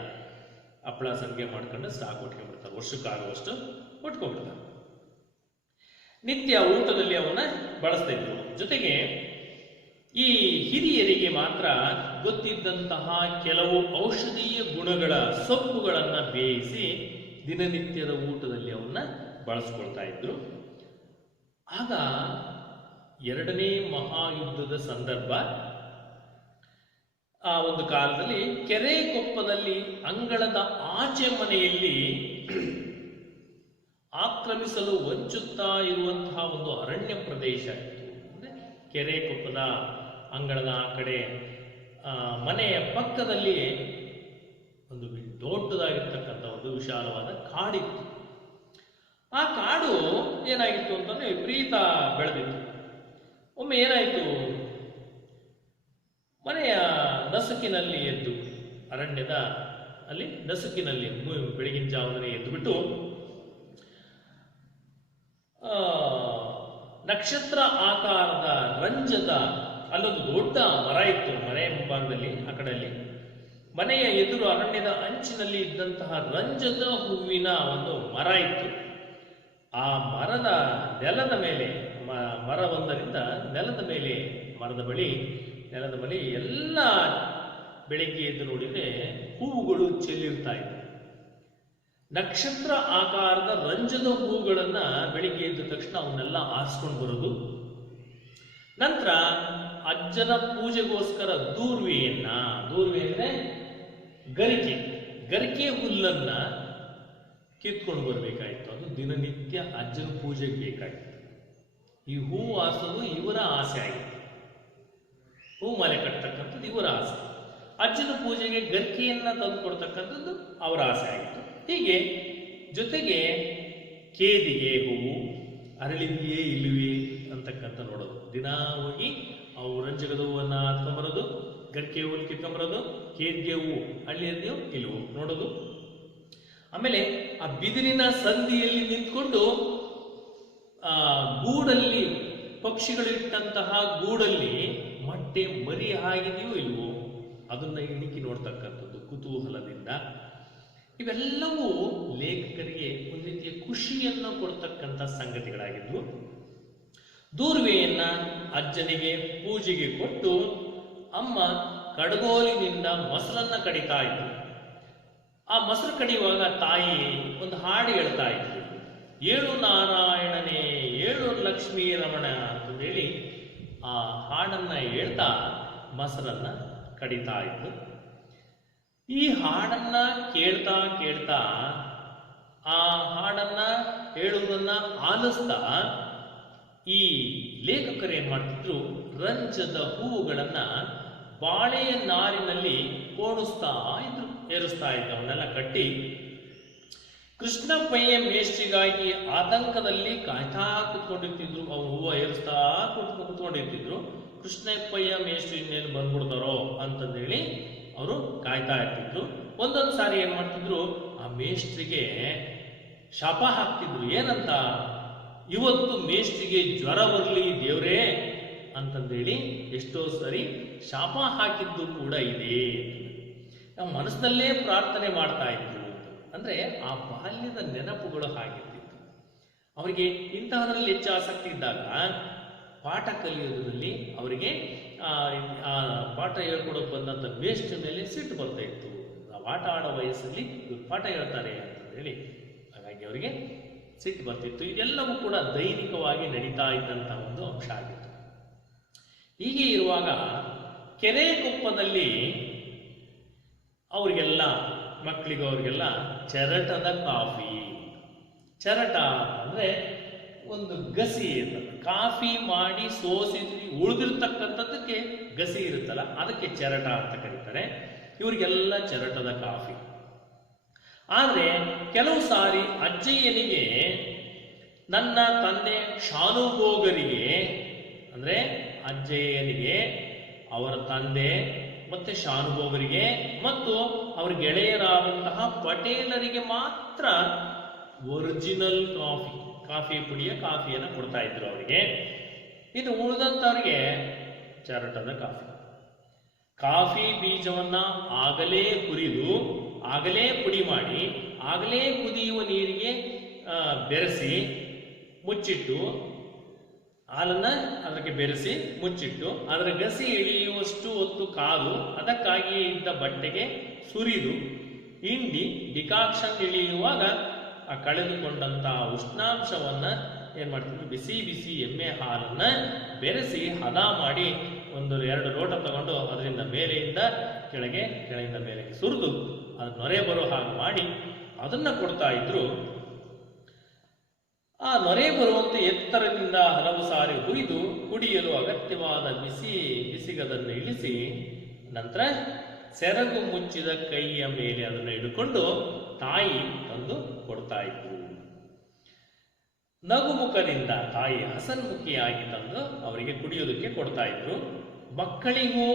ಹಪ್ಪಳ ಸಂಡಿಗೆ ಮಾಡ್ಕೊಂಡು ಸ್ಟಾಕ್ ಉಟ್ಕೊಂಡ್ಬಿಡ್ತಾರೆ, ವರ್ಷಕ್ಕಾಗುವಷ್ಟು ಉಟ್ಕೊಂಡ್ಬಿಡ್ತಾರೆ. ನಿತ್ಯ ಊಟದಲ್ಲಿ ಅವನ್ನ ಬಳಸ್ತಾ ಇದ್ರು. ಜೊತೆಗೆ ಈ ಹಿರಿಯರಿಗೆ ಮಾತ್ರ ಗೊತ್ತಿದ್ದಂತಹ ಕೆಲವು ಔಷಧೀಯ ಗುಣಗಳ ಸೊಪ್ಪುಗಳನ್ನ ಬೇಯಿಸಿ ದಿನನಿತ್ಯದ ಊಟದಲ್ಲಿ ಅವನ್ನ ಬಳಸ್ಕೊಳ್ತಾ ಇದ್ರು. ಆಗ ಎರಡನೇ ಮಹಾಯುದ್ಧದ ಸಂದರ್ಭ. ಆ ಒಂದು ಕಾಲದಲ್ಲಿ ಕೆರೆ ಕೊಪ್ಪದಲ್ಲಿ ಅಂಗಳದ ಆಚೆ ಮನೆಯಲ್ಲಿ ಆಕ್ರಮಿಸಲು ವಂಚುತ್ತಾ ಇರುವಂತಹ ಒಂದು ಅರಣ್ಯ ಪ್ರದೇಶ ಇತ್ತು. ಅಂದ್ರೆ ಕೆರೆ ಕೊಪ್ಪದ ಅಂಗಳದ ಆ ಕಡೆ ಮನೆಯ ಪಕ್ಕದಲ್ಲಿ ಒಂದು ದೊಡ್ಡದಾಗಿರ್ತಕ್ಕಂಥ ಒಂದು ವಿಶಾಲವಾದ ಕಾಡಿತ್ತು. ಆ ಕಾಡು ಏನಾಗಿತ್ತು ಅಂತಂದ್ರೆ ವಿಪರೀತ ಬೆಳೆದಿತ್ತು. ಒಮ್ಮೆ ಏನಾಯಿತು, ಮನೆಯ ನಸುಕಿನಲ್ಲಿ ಎದ್ದು, ಅರಣ್ಯದ ಅಲ್ಲಿ ನಸುಕಿನಲ್ಲಿ ಬೆಳಗಿನ ಜಾವದಲ್ಲಿ ಎದ್ದು ಬಿಟ್ಟು ನಕ್ಷತ್ರ ಆಕಾರದ ರಂಜದ ಅಲ್ಲೊಂದು ದೊಡ್ಡ ಮರ ಇತ್ತು. ಮನೆಯ ಮುಂಭಾಗದಲ್ಲಿ ಆ ಕಡೆಯಲ್ಲಿ ಮನೆಯ ಎದುರು ಅರಣ್ಯದ ಅಂಚಿನಲ್ಲಿ ಇದ್ದಂತಹ ರಂಜದ ಹೂವಿನ ಒಂದು ಮರ ಇತ್ತು. ಆ ಮರದ ನೆಲದ ಮೇಲೆ, ಮರವೊಂದರಿಂದ ನೆಲದ ಮೇಲೆ, ನೆಲದ ಬಳಿ ಎಲ್ಲ ಬೆಳಿಗ್ಗೆ ಎದ್ದು ನೋಡಿದ್ರೆ ಹೂವುಗಳು ಚೆಲ್ಲಿರ್ತಾ ಇತ್ತು. ನಕ್ಷತ್ರ ಆಕಾರದ ರಂಜದ ಹೂಗಳನ್ನ ಬೆಳಿಗ್ಗೆ ಎದ್ದ ತಕ್ಷಣ ಅವನ್ನೆಲ್ಲ ಆರಿಸ್ಕೊಂಡು ಬರೋದು. ನಂತರ ಅಜ್ಜನ ಪೂಜೆಗೋಸ್ಕರ ದೂರ್ವೆ ಅಂದ್ರೆ ಗರಿಕೆ ಹುಲ್ಲನ್ನ ಕಿತ್ಕೊಂಡು ಬರಬೇಕಾಯಿತು. ಅದು ದಿನನಿತ್ಯ ಅಜ್ಜನ ಪೂಜೆಗೆ ಬೇಕಾಗಿತ್ತು. ಈ ಹೂ ಆರಿಸೋದು ಇವರ ಆಸೆ ಆಗಿತ್ತು. ಹೂ ಮಾಲೆ ಕಟ್ತಕ್ಕಂಥದ್ದು ಇವರ ಆಸೆ. ಅಜ್ಜನ ಪೂಜೆಗೆ ಗರಿಕೆಯನ್ನ ತಂದು ಕೊಡ್ತಕ್ಕಂಥದ್ದು ಅವರ ಆಸೆ ಆಗಿತ್ತು. ಹೀಗೆ ಜೊತೆಗೆ ಕೇದಿಗೆ ಹೂವು ಅರಳಿದೆಯೇ ಇಲ್ಲವೇ ಅಂತಕ್ಕಂಥ ನೋಡೋದು. ದಿನ ಹೋಗಿ ಅವು ರಂಜಕದ ಹೂವನ್ನ ಹತ್ಕೊಂಡ್ಬರೋದು, ಗರಿಕೆ ಹೂವನ್ನು ಕಿತ್ಕೊಂಡ್ಬರೋದು, ಕೇದಿಗೆ ಹೂವು ಅರಳಿದೆಯೋ ಇಲ್ವೋ ನೋಡೋದು. ಆಮೇಲೆ ಆ ಬಿದಿರಿನ ಸಂದಿಯಲ್ಲಿ ನಿಂತ್ಕೊಂಡು ಆ ಗೂಡಲ್ಲಿ, ಪಕ್ಷಿಗಳಿಟ್ಟಂತಹ ಗೂಡಲ್ಲಿ ಮೊಟ್ಟೆ ಮರಿ ಆಗಿದೆಯೋ ಇಲ್ವೋ ಅದನ್ನ ಇಣಿಕಿ ನೋಡ್ತಕ್ಕಂಥದ್ದು ಕುತೂಹಲದಿಂದ. ಇವೆಲ್ಲವೂ ಲೇಖಕರಿಗೆ ಒಂದು ರೀತಿಯ ಖುಷಿಯನ್ನು ಕೊಡ್ತಕ್ಕಂಥ ಸಂಗತಿಗಳಾಗಿದ್ವು. ದೂರ್ವೆಯನ್ನ ಅಜ್ಜನಿಗೆ ಪೂಜೆಗೆ ಕೊಟ್ಟು ಅಮ್ಮ ಕಡಗೋಲಿನಿಂದ ಮೊಸರನ್ನ ಕಡಿತಾ ಇದ್ರು. ಆ ಮೊಸರು ಕಡಿಯುವಾಗ ತಾಯಿ ಒಂದು ಹಾಡು ಹೇಳ್ತಾ ಇದ್ರು, ಏಳು ನಾರಾಯಣನೇ ಏಳು ಲಕ್ಷ್ಮೀ ರಮಣ ಅಂತಂದೇಳಿ ಆ ಹಾಡನ್ನ ಹೇಳ್ತಾ ಮೊಸರನ್ನ ಕಡಿತಾ ಇದ್ರು. ಈ ಹಾಡನ್ನ ಕೇಳ್ತಾ ಕೇಳ್ತಾ, ಆ ಹಾಡನ್ನ ಹೇಳುವುದನ್ನ ಆಲಿಸ್ತಾ ಈ ಲೇಖಕರು ಏನ್ ಮಾಡ್ತಿದ್ರು, ರಂಜದ ಹೂವುಗಳನ್ನ ಬಾಳೆಯ ನಾರಿನಲ್ಲಿ ಕೋಣಿಸ್ತಾ ಇದ್ರು, ಏರಿಸ್ತಾ ಇದ್ರು. ಅವನ್ನೆಲ್ಲ ಕಟ್ಟಿ ಕೃಷ್ಣಪ್ಪಯ್ಯ ಮೇಷ್ಟ್ರಿಗಾಗಿ ಆತಂಕದಲ್ಲಿ ಕಾಯ್ತಾ ಕುತ್ಕೊಂಡಿರ್ತಿದ್ರು. ಅವ್ರು ಹೂವು ಏರಿಸ್ತಾ ಕುತ್ಕೊಂಡಿರ್ತಿದ್ರು. ಕೃಷ್ಣಪ್ಪಯ್ಯ ಮೇಷ್ಟ್ರಿ ಇನ್ನೇನು ಬಂದ್ಬಿಡ್ತಾರೋ ಅಂತಂದೇಳಿ ಅವರು ಕಾಯ್ತಾ ಇರ್ತಿದ್ರು. ಒಂದೊಂದು ಸಾರಿ ಏನ್ ಮಾಡ್ತಿದ್ರು, ಆ ಮೇಷ್ಟ್ರಿಗೆ ಶಾಪ ಹಾಕ್ತಿದ್ರು. ಏನಂತ, ಇವತ್ತು ಮೇಷ್ಟ್ರಿಗೆ ಜ್ವರ ಬರಲಿ ದೇವ್ರೇ ಅಂತಂದೇಳಿ ಎಷ್ಟೋ ಸರಿ ಶಾಪ ಹಾಕಿದ್ದು ಕೂಡ ಇದೆ. ನಾವು ಮನಸ್ಸಿನಲ್ಲೇ ಪ್ರಾರ್ಥನೆ ಮಾಡ್ತಾ ಇದ್ರು. ಅಂದ್ರೆ ಆ ಬಾಲ್ಯದ ನೆನಪುಗಳು ಹಾಗಿರ್ತಿತ್ತು. ಅವರಿಗೆ ಇಂತಹದ್ರಲ್ಲಿ ಹೆಚ್ಚು ಆಸಕ್ತಿ ಇದ್ದಾಗ ಪಾಠ ಕಲಿಯೋದ್ರಲ್ಲಿ ಅವರಿಗೆ ಆ ಪಾಠ ಹೇಳ್ಕೊಡೋಕೆ ಬಂದಂತ ಮೇಷ್ಟ್ರ ಮೇಲೆ ಸಿಟ್ಟು ಬರ್ತಾ ಇತ್ತು. ಆಟ ಆಡೋ ವಯಸ್ಸಲ್ಲಿ ಇವ್ರು ಪಾಠ ಹೇಳ್ತಾರೆ ಅಂತ ಹೇಳಿ, ಹಾಗಾಗಿ ಅವರಿಗೆ ಸಿಟ್ಟು ಬರ್ತಿತ್ತು. ಇದೆಲ್ಲವೂ ಕೂಡ ದೈನಿಕವಾಗಿ ನಡೀತಾ ಇದ್ದಂತಹ ಒಂದು ಅಂಶ ಆಗಿತ್ತು. ಹೀಗೆ ಇರುವಾಗ ಕೆರೆಕೊಪ್ಪದಲ್ಲಿ ಅವರಿಗೆಲ್ಲ ಮಕ್ಕಳಿಗೂ ಅವ್ರಿಗೆಲ್ಲ ಚರಟದ ಕಾಫಿ. ಚರಟ ಅಂದ್ರೆ ಒಂದು ಗಸಿ ಇರ್ತದೆ, ಕಾಫಿ ಮಾಡಿ ಸೋಸಿ ಉಳಿದಿರ್ತಕ್ಕಂಥದ್ದಕ್ಕೆ ಗಸಿ ಇರುತ್ತಲ್ಲ, ಅದಕ್ಕೆ ಚರಟ ಅಂತ ಕರೀತಾರೆ. ಇವರಿಗೆಲ್ಲ ಚರಟದ ಕಾಫಿ. ಆದ್ರೆ ಕೆಲವು ಸಾರಿ ಅಜ್ಜಯ್ಯನಿಗೆ, ನನ್ನ ತಂದೆ ಶಾನುಭೋಗರಿಗೆ, ಅಂದ್ರೆ ಅಜ್ಜಯ್ಯನಿಗೆ ಅವರ ತಂದೆ ಮತ್ತೆ ಶಾನುಭೋಗರಿಗೆ ಮತ್ತು ಅವರ ಗೆಳೆಯರಾದಂತಹ ಪಟೇಲರಿಗೆ ಮಾತ್ರ ಒರಿಜಿನಲ್ ಕಾಫಿ ಪುಡಿಯ ಕಾಫಿಯನ್ನು ಕೊಡ್ತಾ ಇದ್ರು ಅವರಿಗೆ. ಇದು ಉಳಿದಂತವರಿಗೆ ಚರಟದ ಕಾಫಿ ಬೀಜವನ್ನ ಆಗಲೇ ಹುರಿದು, ಆಗಲೇ ಪುಡಿ ಮಾಡಿ, ಆಗಲೇ ಕುದಿಯುವ ನೀರಿಗೆ ಬೆರೆಸಿ ಮುಚ್ಚಿಟ್ಟು, ಹಾಲನ್ನ ಅದಕ್ಕೆ ಬೆರೆಸಿ ಮುಚ್ಚಿಟ್ಟು, ಅದರ ಗಸಿ ಇಳಿಯುವಷ್ಟು ಹೊತ್ತು ಕಾದು, ಅದಕ್ಕಾಗಿಯೇ ಇದ್ದ ಬಟ್ಟೆಗೆ ಸುರಿದು ಹಿಂಡಿ ಡಿಕಾಕ್ಷನ್ ಇಳಿಯುವಾಗ ಆ ಕಳೆದುಕೊಂಡಂತಹ ಉಷ್ಣಾಂಶವನ್ನ ಏನ್ ಮಾಡ್ತಿದ್ರು, ಬಿಸಿ ಬಿಸಿ ಎಮ್ಮೆ ಹಾಲನ್ನ ಬೆರೆಸಿ ಹದ ಮಾಡಿ 1-2 ಲೋಟ ತಗೊಂಡು ಅದರಿಂದ ಮೇಲೆಯಿಂದ ಕೆಳಗಿಂದ ಮೇಲೆಗೆ ಸುರಿದು ಅದು ನೊರೆ ಬರೋ ಹಾಗೆ ಮಾಡಿ ಅದನ್ನ ಕೊಡ್ತಾ ಇದ್ರು. ಆ ನೊರೆ ಬರುವಂತೆ ಎತ್ತರದಿಂದ ಹಲವು ಸಾರಿ ಹುಯ್ದು ಕುಡಿಯಲು ಅಗತ್ಯವಾದ ಬಿಸಿಗದನ್ನು ಇಳಿಸಿ, ನಂತರ ಸೆರಗು ಮುಚ್ಚಿದ ಕೈಯ ಮೇಲೆ ಅದನ್ನು ಹಿಡ್ಕೊಂಡು ತಾಯಿ ತಂದು ಕೊಡ್ತಾ ಇದ್ರು. ನಗುಮುಖದಿಂದ ತಾಯಿ ಹಸನ್ಮುಖಿಯಾಗಿ ತಂದು ಅವರಿಗೆ ಕುಡಿಯೋದಕ್ಕೆ ಕೊಡ್ತಾ ಇದ್ರು. ಮಕ್ಕಳಿಗೂ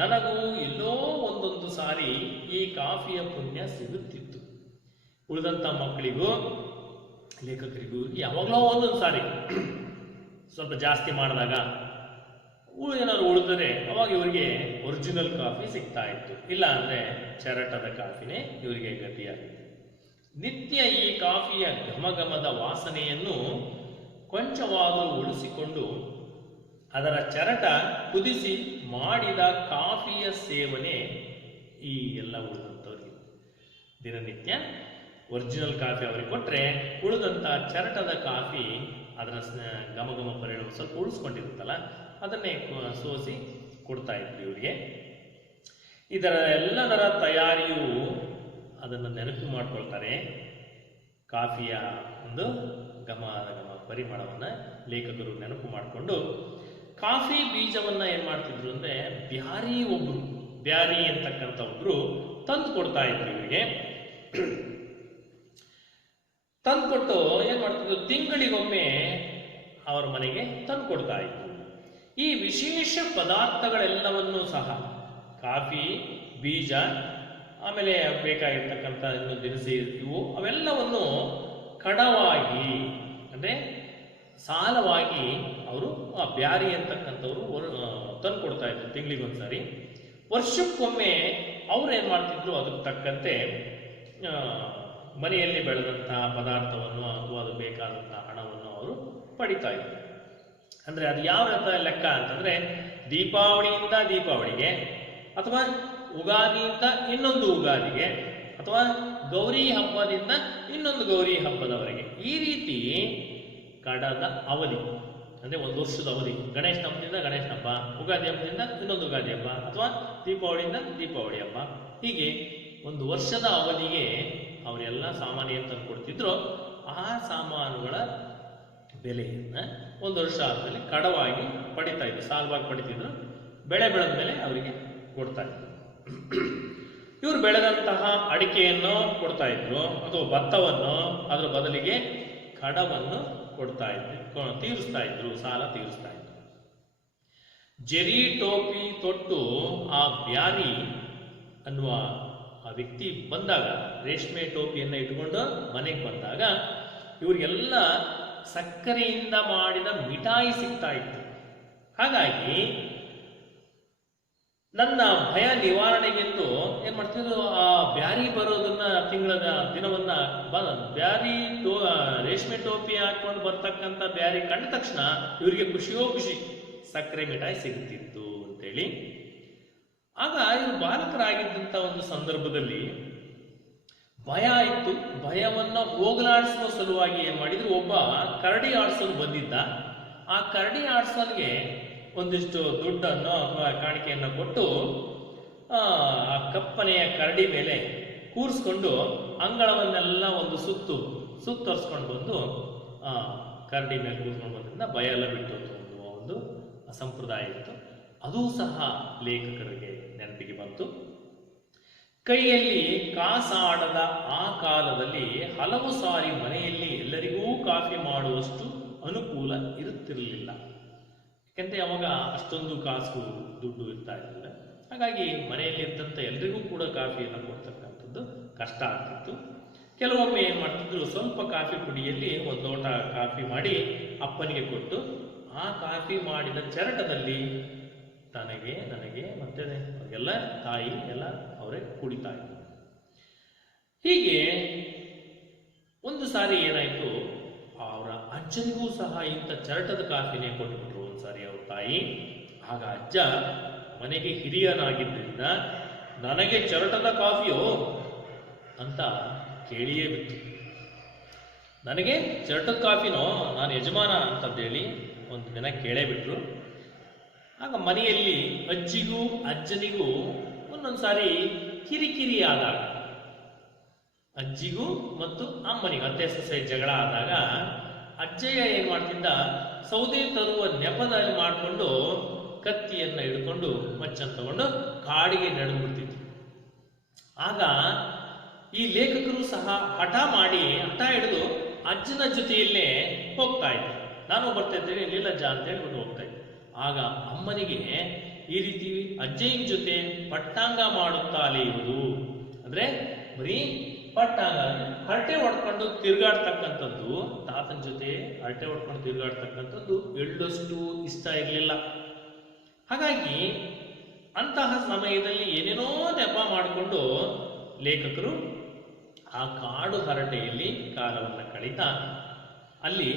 ನನಗೂ ಎಲ್ಲೋ ಒಂದೊಂದು ಸಾರಿ ಈ ಕಾಫಿಯ ಪುಣ್ಯ ಸಿಗುತ್ತಿತ್ತು. ಉಳಿದಂತ ಮಕ್ಕಳಿಗೂ ಲೇಖಕರಿಗೂ ಯಾವಾಗಲೂ ಒಂದೊಂದು ಸಾರಿ ಸ್ವಲ್ಪ ಜಾಸ್ತಿ ಮಾಡಿದಾಗ ಏನಾದ್ರು ಉಳಿದರೆ ಅವಾಗ ಇವರಿಗೆ ಒರಿಜಿನಲ್ ಕಾಫಿ ಸಿಗ್ತಾ ಇತ್ತು. ಇಲ್ಲ ಅಂದ್ರೆ ಚರಟದ ಕಾಫಿನೇ ಇವರಿಗೆ ಗತಿಯಾಗಿತ್ತು. ನಿತ್ಯ ಈ ಕಾಫಿಯ ಘಮಘಮದ ವಾಸನೆಯನ್ನು ಕೊಂಚವಾದರೂ ಉಳಿಸಿಕೊಂಡು ಅದರ ಚರಟ ಕುದಿಸಿ ಮಾಡಿದ ಕಾಫಿಯ ಸೇವನೆ ಈ ಎಲ್ಲ ಉಳಿದಂಥವ್ರಿಗೆ. ದಿನನಿತ್ಯ ಒರಿಜಿನಲ್ ಕಾಫಿ ಅವರಿಗೆ ಕೊಟ್ಟರೆ ಉಳಿದಂಥ ಚರಟದ ಕಾಫಿ ಅದರ ಘಮಘಮ ಪರಿಣಾಮ ಸ್ವಲ್ಪ ಉಳಿಸ್ಕೊಂಡಿರುತ್ತಲ್ಲ, ಅದನ್ನೇ ಸೋಸಿ ಕೊಡ್ತಾ ಇದ್ರು ಇವರಿಗೆ. ಇದರ ಎಲ್ಲದರ ತಯಾರಿಯು ಅದನ್ನು ನೆನಪು ಮಾಡ್ಕೊಳ್ತಾರೆ. ಕಾಫಿಯ ಒಂದು ಘಮ ಪರಿಮಳವನ್ನು ಲೇಖಕರು ನೆನಪು ಮಾಡಿಕೊಂಡು ಕಾಫಿ ಬೀಜವನ್ನ ಏನ್ ಮಾಡ್ತಿದ್ರು ಅಂದ್ರೆ ಬ್ಯಾರಿ ಅಂತಕ್ಕಂಥ ಒಬ್ರು ತಂದು ಕೊಡ್ತಾ ಇದ್ರು ಇವರಿಗೆ. ತಂದುಕೊಟ್ಟು ಏನ್ ಮಾಡ್ತಿದ್ರು, ತಿಂಗಳಿಗೊಮ್ಮೆ ಅವರ ಮನೆಗೆ ತಂದು ಕೊಡ್ತಾ ಇದ್ರು. ಈ ವಿಶೇಷ ಪದಾರ್ಥಗಳೆಲ್ಲವನ್ನೂ ಸಹ ಕಾಫಿ ಬೀಜ, ಆಮೇಲೆ ಬೇಕಾಗಿರ್ತಕ್ಕಂಥ ಇನ್ನು ದಿನಸಿ ಇವು ಅವೆಲ್ಲವನ್ನು ಕಡವಾಗಿ ಅಂದ್ರೆ ಸಾಲವಾಗಿ ಅವರು ಆ ಬ್ಯಾರಿ ಅಂತಕ್ಕಂಥವ್ರು ತಂದು ಕೊಡ್ತಾ ಇದ್ರು ತಿಂಗಳಿಗೊಂದ್ಸಾರಿ. ವರ್ಷಕ್ಕೊಮ್ಮೆ ಅವ್ರು ಏನ್ ಮಾಡ್ತಿದ್ರು, ಅದಕ್ಕೆ ತಕ್ಕಂತೆ ಮನೆಯಲ್ಲಿ ಬೆಳೆದಂತಹ ಪದಾರ್ಥವನ್ನು ಅಥವಾ ಅದು ಬೇಕಾದಂತಹ ಹಣವನ್ನು ಅವರು ಪಡಿತಾ ಇದ್ರು. ಅಂದ್ರೆ ಅದು ಯಾವ ಲೆಕ್ಕ ಅಂತಂದ್ರೆ, ದೀಪಾವಳಿಯಿಂದ ದೀಪಾವಳಿಗೆ, ಅಥವಾ ಉಗಾದಿಯಿಂದ ಇನ್ನೊಂದು ಉಗಾದಿಗೆ, ಅಥವಾ ಗೌರಿ ಹಬ್ಬದಿಂದ ಇನ್ನೊಂದು ಗೌರಿ ಹಬ್ಬದವರೆಗೆ, ಈ ರೀತಿ ಕಡದ ಅವಧಿ ಅಂದ್ರೆ ಒಂದು ವರ್ಷದ ಅವಧಿ. ಗಣೇಶನ ಹಬ್ಬದಿಂದ ಗಣೇಶ ಹಬ್ಬ, ಉಗಾದಿ ಹಬ್ಬದಿಂದ ಇನ್ನೊಂದು ಉಗಾದಿ ಹಬ್ಬ, ಅಥವಾ ದೀಪಾವಳಿಯಿಂದ ದೀಪಾವಳಿ ಹಬ್ಬ, ಹೀಗೆ ಒಂದು ವರ್ಷದ ಅವಧಿಗೆ ಅವರೆಲ್ಲ ಸಾಮಾನು ಏನು ತಂದು ಕೊಡ್ತಿದ್ರು, ಆ ಸಾಮಾನುಗಳ ಬೆಲೆಯನ್ನ ಒಂದು ವರ್ಷ ಆದ್ಮೇಲೆ ಕಡವಾಗಿ ಪಡಿತಾ ಇದ್ರು, ಸಾಲವಾಗಿ ಪಡಿತಿದ್ರು. ಬೆಳೆ ಬೆಳೆದ ಮೇಲೆ ಅವರಿಗೆ ಕೊಡ್ತಾ ಇದ್ರು. ಇವರು ಬೆಳೆದಂತಹ ಅಡಿಕೆಯನ್ನು ಕೊಡ್ತಾ ಇದ್ರು, ಅಥವಾ ಭತ್ತವನ್ನು, ಅದರ ಬದಲಿಗೆ ಕಡವನ್ನು ಕೊಡ್ತಾ ಇದ್ರು, ತೀರಿಸ್ತಾ ಇದ್ರು, ಸಾಲ ತೀರಿಸ್ತಾ ಇದ್ರು. ಜರಿ ಟೋಪಿ ತೊಟ್ಟು ಆ ಬ್ಯಾರಿ ಅನ್ನುವ ಆ ವ್ಯಕ್ತಿ ಬಂದಾಗ, ರೇಷ್ಮೆ ಟೋಪಿಯನ್ನು ಇಟ್ಕೊಂಡು ಮನೆಗೆ ಬಂದಾಗ ಇವರಿಗೆಲ್ಲ ಸಕ್ಕರೆಯಿಂದ ಮಾಡಿದ ಮಿಠಾಯಿ ಸಿಗ್ತಾ ಇತ್ತು. ಹಾಗಾಗಿ ನನ್ನ ಭಯ ನಿವಾರಣೆಗೆಂದು ಏನ್ ಮಾಡ್ತಿದ್ರು, ಆ ಬ್ಯಾರಿ ಬರೋದನ್ನ ತಿಂಗಳ ದಿನವನ್ನ ಬ್ಯಾರಿ ರೇಷ್ಮೆ ಟೋಪಿ ಹಾಕೊಂಡು ಬರ್ತಕ್ಕಂಥ ಬ್ಯಾರಿ ಕಂಡ ತಕ್ಷಣ ಇವರಿಗೆ ಖುಷಿಯೋ ಖುಷಿ, ಸಕ್ಕರೆ ಮಿಠಾಯಿ ಸಿಗುತ್ತಿತ್ತು ಅಂತೇಳಿ. ಆಗ ಇವರು ಬಾಲಕರಾಗಿದ್ದಂಥ ಒಂದು ಸಂದರ್ಭದಲ್ಲಿ ಭಯ ಇತ್ತು. ಭಯವನ್ನ ಹೋಗಲಾಡಿಸುವ ಸಲುವಾಗಿ ಏನ್ ಮಾಡಿದ್ರು, ಒಬ್ಬ ಕರಡಿ ಆಡ್ಸಲು ಬಂದಿದ್ದ. ಆ ಕರಡಿ ಆಡ್ಸಲ್ಗೆ ಒಂದಿಷ್ಟು ದುಡ್ಡನ್ನು ಅಥವಾ ಕಾಣಿಕೆಯನ್ನು ಕೊಟ್ಟು ಆ ಕಪ್ಪನೆಯ ಕರಡಿ ಮೇಲೆ ಕೂರಿಸ್ಕೊಂಡು ಅಂಗಳವನ್ನೆಲ್ಲ ಒಂದು ಸುತ್ತರಿಸ್ಕೊಂಡು ಬಂದು ಕರಡಿ ಮೇಲೆ ಕೂರ್ಸ್ಕೊಂಡು ಬಂದ್ರಿಂದ ಭಯ ಎಲ್ಲ ಬಿಟ್ಟು ಅನ್ನುವ ಒಂದು ಸಂಪ್ರದಾಯ ಇತ್ತು. ಅದೂ ಸಹ ಲೇಖಕರಿಗೆ ನೆನಪಿಗೆ ಬಂತು. ಕೈಯಲ್ಲಿ ಕಾಸಾಡದ ಆ ಕಾಲದಲ್ಲಿ ಹಲವು ಸಾರಿ ಮನೆಯಲ್ಲಿ ಎಲ್ಲರಿಗೂ ಕಾಫಿ ಮಾಡುವಷ್ಟು ಅನುಕೂಲ ಇರುತ್ತಿರಲಿಲ್ಲ. ಯಾಕೆಂದ್ರೆ ಅವಾಗ ಅಷ್ಟೊಂದು ಕಾಸು ದುಡ್ಡು ಇರ್ತಾ ಇರಲಿಲ್ಲ. ಹಾಗಾಗಿ ಮನೆಯಲ್ಲಿ ಇದ್ದಂಥ ಎಲ್ರಿಗೂ ಕೂಡ ಕಾಫಿಯನ್ನು ಕೊಡ್ತಕ್ಕಂಥದ್ದು ಕಷ್ಟ ಆಗ್ತಿತ್ತು. ಕೆಲವೊಮ್ಮೆ ಏನು ಮಾಡ್ತಿದ್ರು, ಸ್ವಲ್ಪ ಕಾಫಿ ಪುಡಿಯಲ್ಲಿ ಒಂದು ಲೋಟ ಕಾಫಿ ಮಾಡಿ ಅಪ್ಪನಿಗೆ ಕೊಟ್ಟು ಆ ಕಾಫಿ ಮಾಡಿದ ಚರಟದಲ್ಲಿ ನನಗೆ ಮತ್ತೆ ಎಲ್ಲ ತಾಯಿ ಎಲ್ಲ ಅವರೇ ಕುಡಿತಾ ಇದ್ರು. ಹೀಗೆ ಒಂದು ಸಾರಿ ಏನಾಯ್ತು, ಅವರ ಅಜ್ಜನಿಗೂ ಸಹ ಇಂಥ ಚರಟದ ಕಾಫಿನೇ ಕೊಟ್ಬಿಟ್ರು ಒಂದ್ಸಾರಿ ಅವ್ರ ತಾಯಿ. ಆಗ ಅಜ್ಜ ಮನೆಗೆ ಹಿರಿಯನಾಗಿದ್ದರಿಂದ ನನಗೆ ಚರಟದ ಕಾಫಿಯೋ ಅಂತ ಕೇಳಿಯೇ ಬಿಟ್ಟು, ನನಗೆ ಚರಟದ ಕಾಫಿನೋ ನಾನು ಯಜಮಾನ ಅಂತಂದೇಳಿ ಒಂದು ದಿನ ಕೇಳೇ ಬಿಟ್ರು. ಆಗ ಮನೆಯಲ್ಲಿ ಅಜ್ಜಿಗೂ ಅಜ್ಜನಿಗೂ ಒಂದೊಂದ್ಸಾರಿ ಕಿರಿಕಿರಿ ಆದಾಗ, ಅಜ್ಜಿಗೂ ಮತ್ತು ಅಮ್ಮನಿಗೂ ಅತ್ತೆ ಸೊಸೆ ಜಗಳ ಆದಾಗ ಅಜ್ಜಯ್ಯ ಏನ್ ಮಾಡ್ತಿದ್ದ, ಸೌದೆ ತರುವ ನೆಪದಲ್ಲಿ ಮಾಡಿಕೊಂಡು ಕತ್ತಿಯನ್ನ ಹಿಡ್ಕೊಂಡು ಮಚ್ಚನ್ನು ತಗೊಂಡು ಕಾಡಿಗೆ ನಡೆದ್ಬಿಡ್ತಿದ್ರು. ಆಗ ಈ ಲೇಖಕರು ಸಹ ಹಠ ಹಿಡಿದು ಅಜ್ಜನ ಜೊತೆಯಲ್ಲೇ ಹೋಗ್ತಾ ಇದ್ರು. ನಾನು ಬರ್ತಾ ಇದ್ದೇನೆ, ಲೀಲಜ್ಜ ಅಂತ ಹೇಳ್ಬಿಟ್ಟು ಹೋಗ್ತಾ ಇದ್ದೆ. ಆಗ ಅಮ್ಮನಿಗೆ ಈ ರೀತಿ ಅಜ್ಜಯ್ಯನ ಜೊತೆ ಪಟ್ಟಾಂಗ ಮಾಡುತ್ತಾ ಅಲೆಯುವುದು, ಅಂದ್ರೆ ಬರೀ ಪಟ್ಟಾಂಗ ಹರಟೆ ಹೊಡ್ಕೊಂಡು ತಿರುಗಾಡ್ತಕ್ಕಂಥದ್ದು, ತಾತನ ಜೊತೆ ಹರಟೆ ಹೊಡ್ಕೊಂಡು ತಿರುಗಾಡ್ತಕ್ಕಂಥದ್ದು ಎಳ್ಳಷ್ಟು ಇಷ್ಟ ಇರಲಿಲ್ಲ. ಹಾಗಾಗಿ ಅಂತಹ ಸಮಯದಲ್ಲಿ ಏನೇನೋ ನೆಪ ಮಾಡಿಕೊಂಡು ಲೇಖಕರು ಆ ಕಾಡು ಹರಟೆಯಲ್ಲಿ ಕಾಲವನ್ನು ಕಳೀತಾ ಅಲ್ಲಿ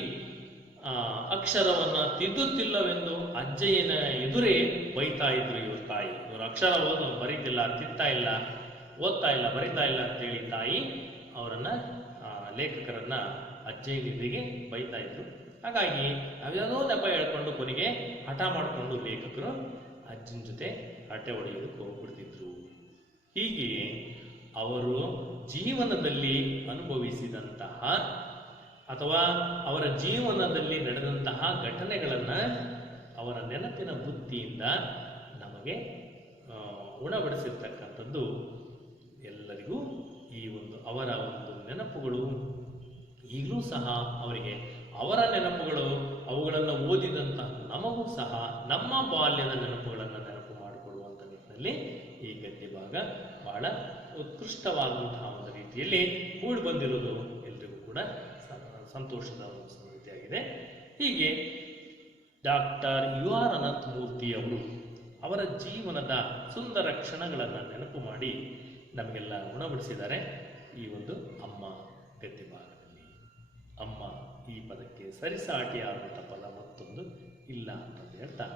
ಅಕ್ಷರವನ್ನು ತಿದ್ದುತ್ತಿಲ್ಲವೆಂದು ಅಜ್ಜಯ್ಯನ ಎದುರೇ ಬೈತಾ ಇದ್ರು ಇವ್ರ ತಾಯಿ. ಇವರು ಅಕ್ಷರ ಬರೀತಿಲ್ಲ, ತಿಂತಾ ಇಲ್ಲ, ಓದ್ತಾ ಇಲ್ಲ, ಬರಿತಾ ಇಲ್ಲ ಅಂತೇಳಿ ತಾಯಿ ಅವರನ್ನ ಲೇಖಕರನ್ನ ಅಜ್ಜಯ್ಯನ ಎದುರಿಗೆ ಬೈತಾ ಇದ್ರು. ಹಾಗಾಗಿ ಯಾವ್ಯಾವುದೋ ನೆಪ ಹೇಳ್ಕೊಂಡು ಕೊನೆಗೆ ಹಠ ಮಾಡಿಕೊಂಡು ಲೇಖಕರು ಅಜ್ಜನ ಜೊತೆ ಹರಟೆ ಹೊಡೆಯೋದಕ್ಕೆ ಹೋಗ್ಬಿಡ್ತಿದ್ರು. ಹೀಗೆ ಅವರು ಜೀವನದಲ್ಲಿ ಅನುಭವಿಸಿದಂತಹ ಅಥವಾ ಅವರ ಜೀವನದಲ್ಲಿ ನಡೆದಂತಹ ಘಟನೆಗಳನ್ನು ಅವರ ನೆನಪಿನ ಬುದ್ಧಿಯಿಂದ ನಮಗೆ ಉಣಬಡಿಸಿರ್ತಕ್ಕಂಥದ್ದು ಎಲ್ಲರಿಗೂ ಈ ಒಂದು ಅವರ ಒಂದು ನೆನಪುಗಳು ಈಗಲೂ ಸಹ ಅವರಿಗೆ ಅವರ ನೆನಪುಗಳು, ಅವುಗಳನ್ನು ಓದಿದಂತಹ ನಮಗೂ ಸಹ ನಮ್ಮ ಬಾಲ್ಯದ ನೆನಪುಗಳನ್ನು ನೆನಪು ಮಾಡಿಕೊಳ್ಳುವಂಥ ನಿಟ್ಟಿನಲ್ಲಿ ಈ ಗದ್ಯ ಭಾಗ ಬಹಳ ಉತ್ಕೃಷ್ಟವಾದಂತಹ ಒಂದು ರೀತಿಯಲ್ಲಿ ಮೂಡಿ ಬಂದಿರುವುದು ಎಲ್ರಿಗೂ ಕೂಡ ಸಂತೋಷದ ಒಂದು ಸಂಗತಿಯಾಗಿದೆ. ಹೀಗೆ ಡಾಕ್ಟರ್ ಯು ಆರ್ ಅನಂತಮೂರ್ತಿ ಅವರು ಅವರ ಜೀವನದ ಸುಂದರ ಕ್ಷಣಗಳನ್ನು ನೆನಪು ಮಾಡಿ ನಮಗೆಲ್ಲ ಉಣಬಡಿಸಿದ್ದಾರೆ ಈ ಒಂದು ಅಮ್ಮ ಗದ್ಯ ಭಾಗದಲ್ಲಿ. ಅಮ್ಮ ಈ ಪದಕ್ಕೆ ಸರಿಸಾಟಿಯಾದಂಥ ಪದ ಮತ್ತೊಂದು ಇಲ್ಲ ಅಂತ ಹೇಳ್ತಾ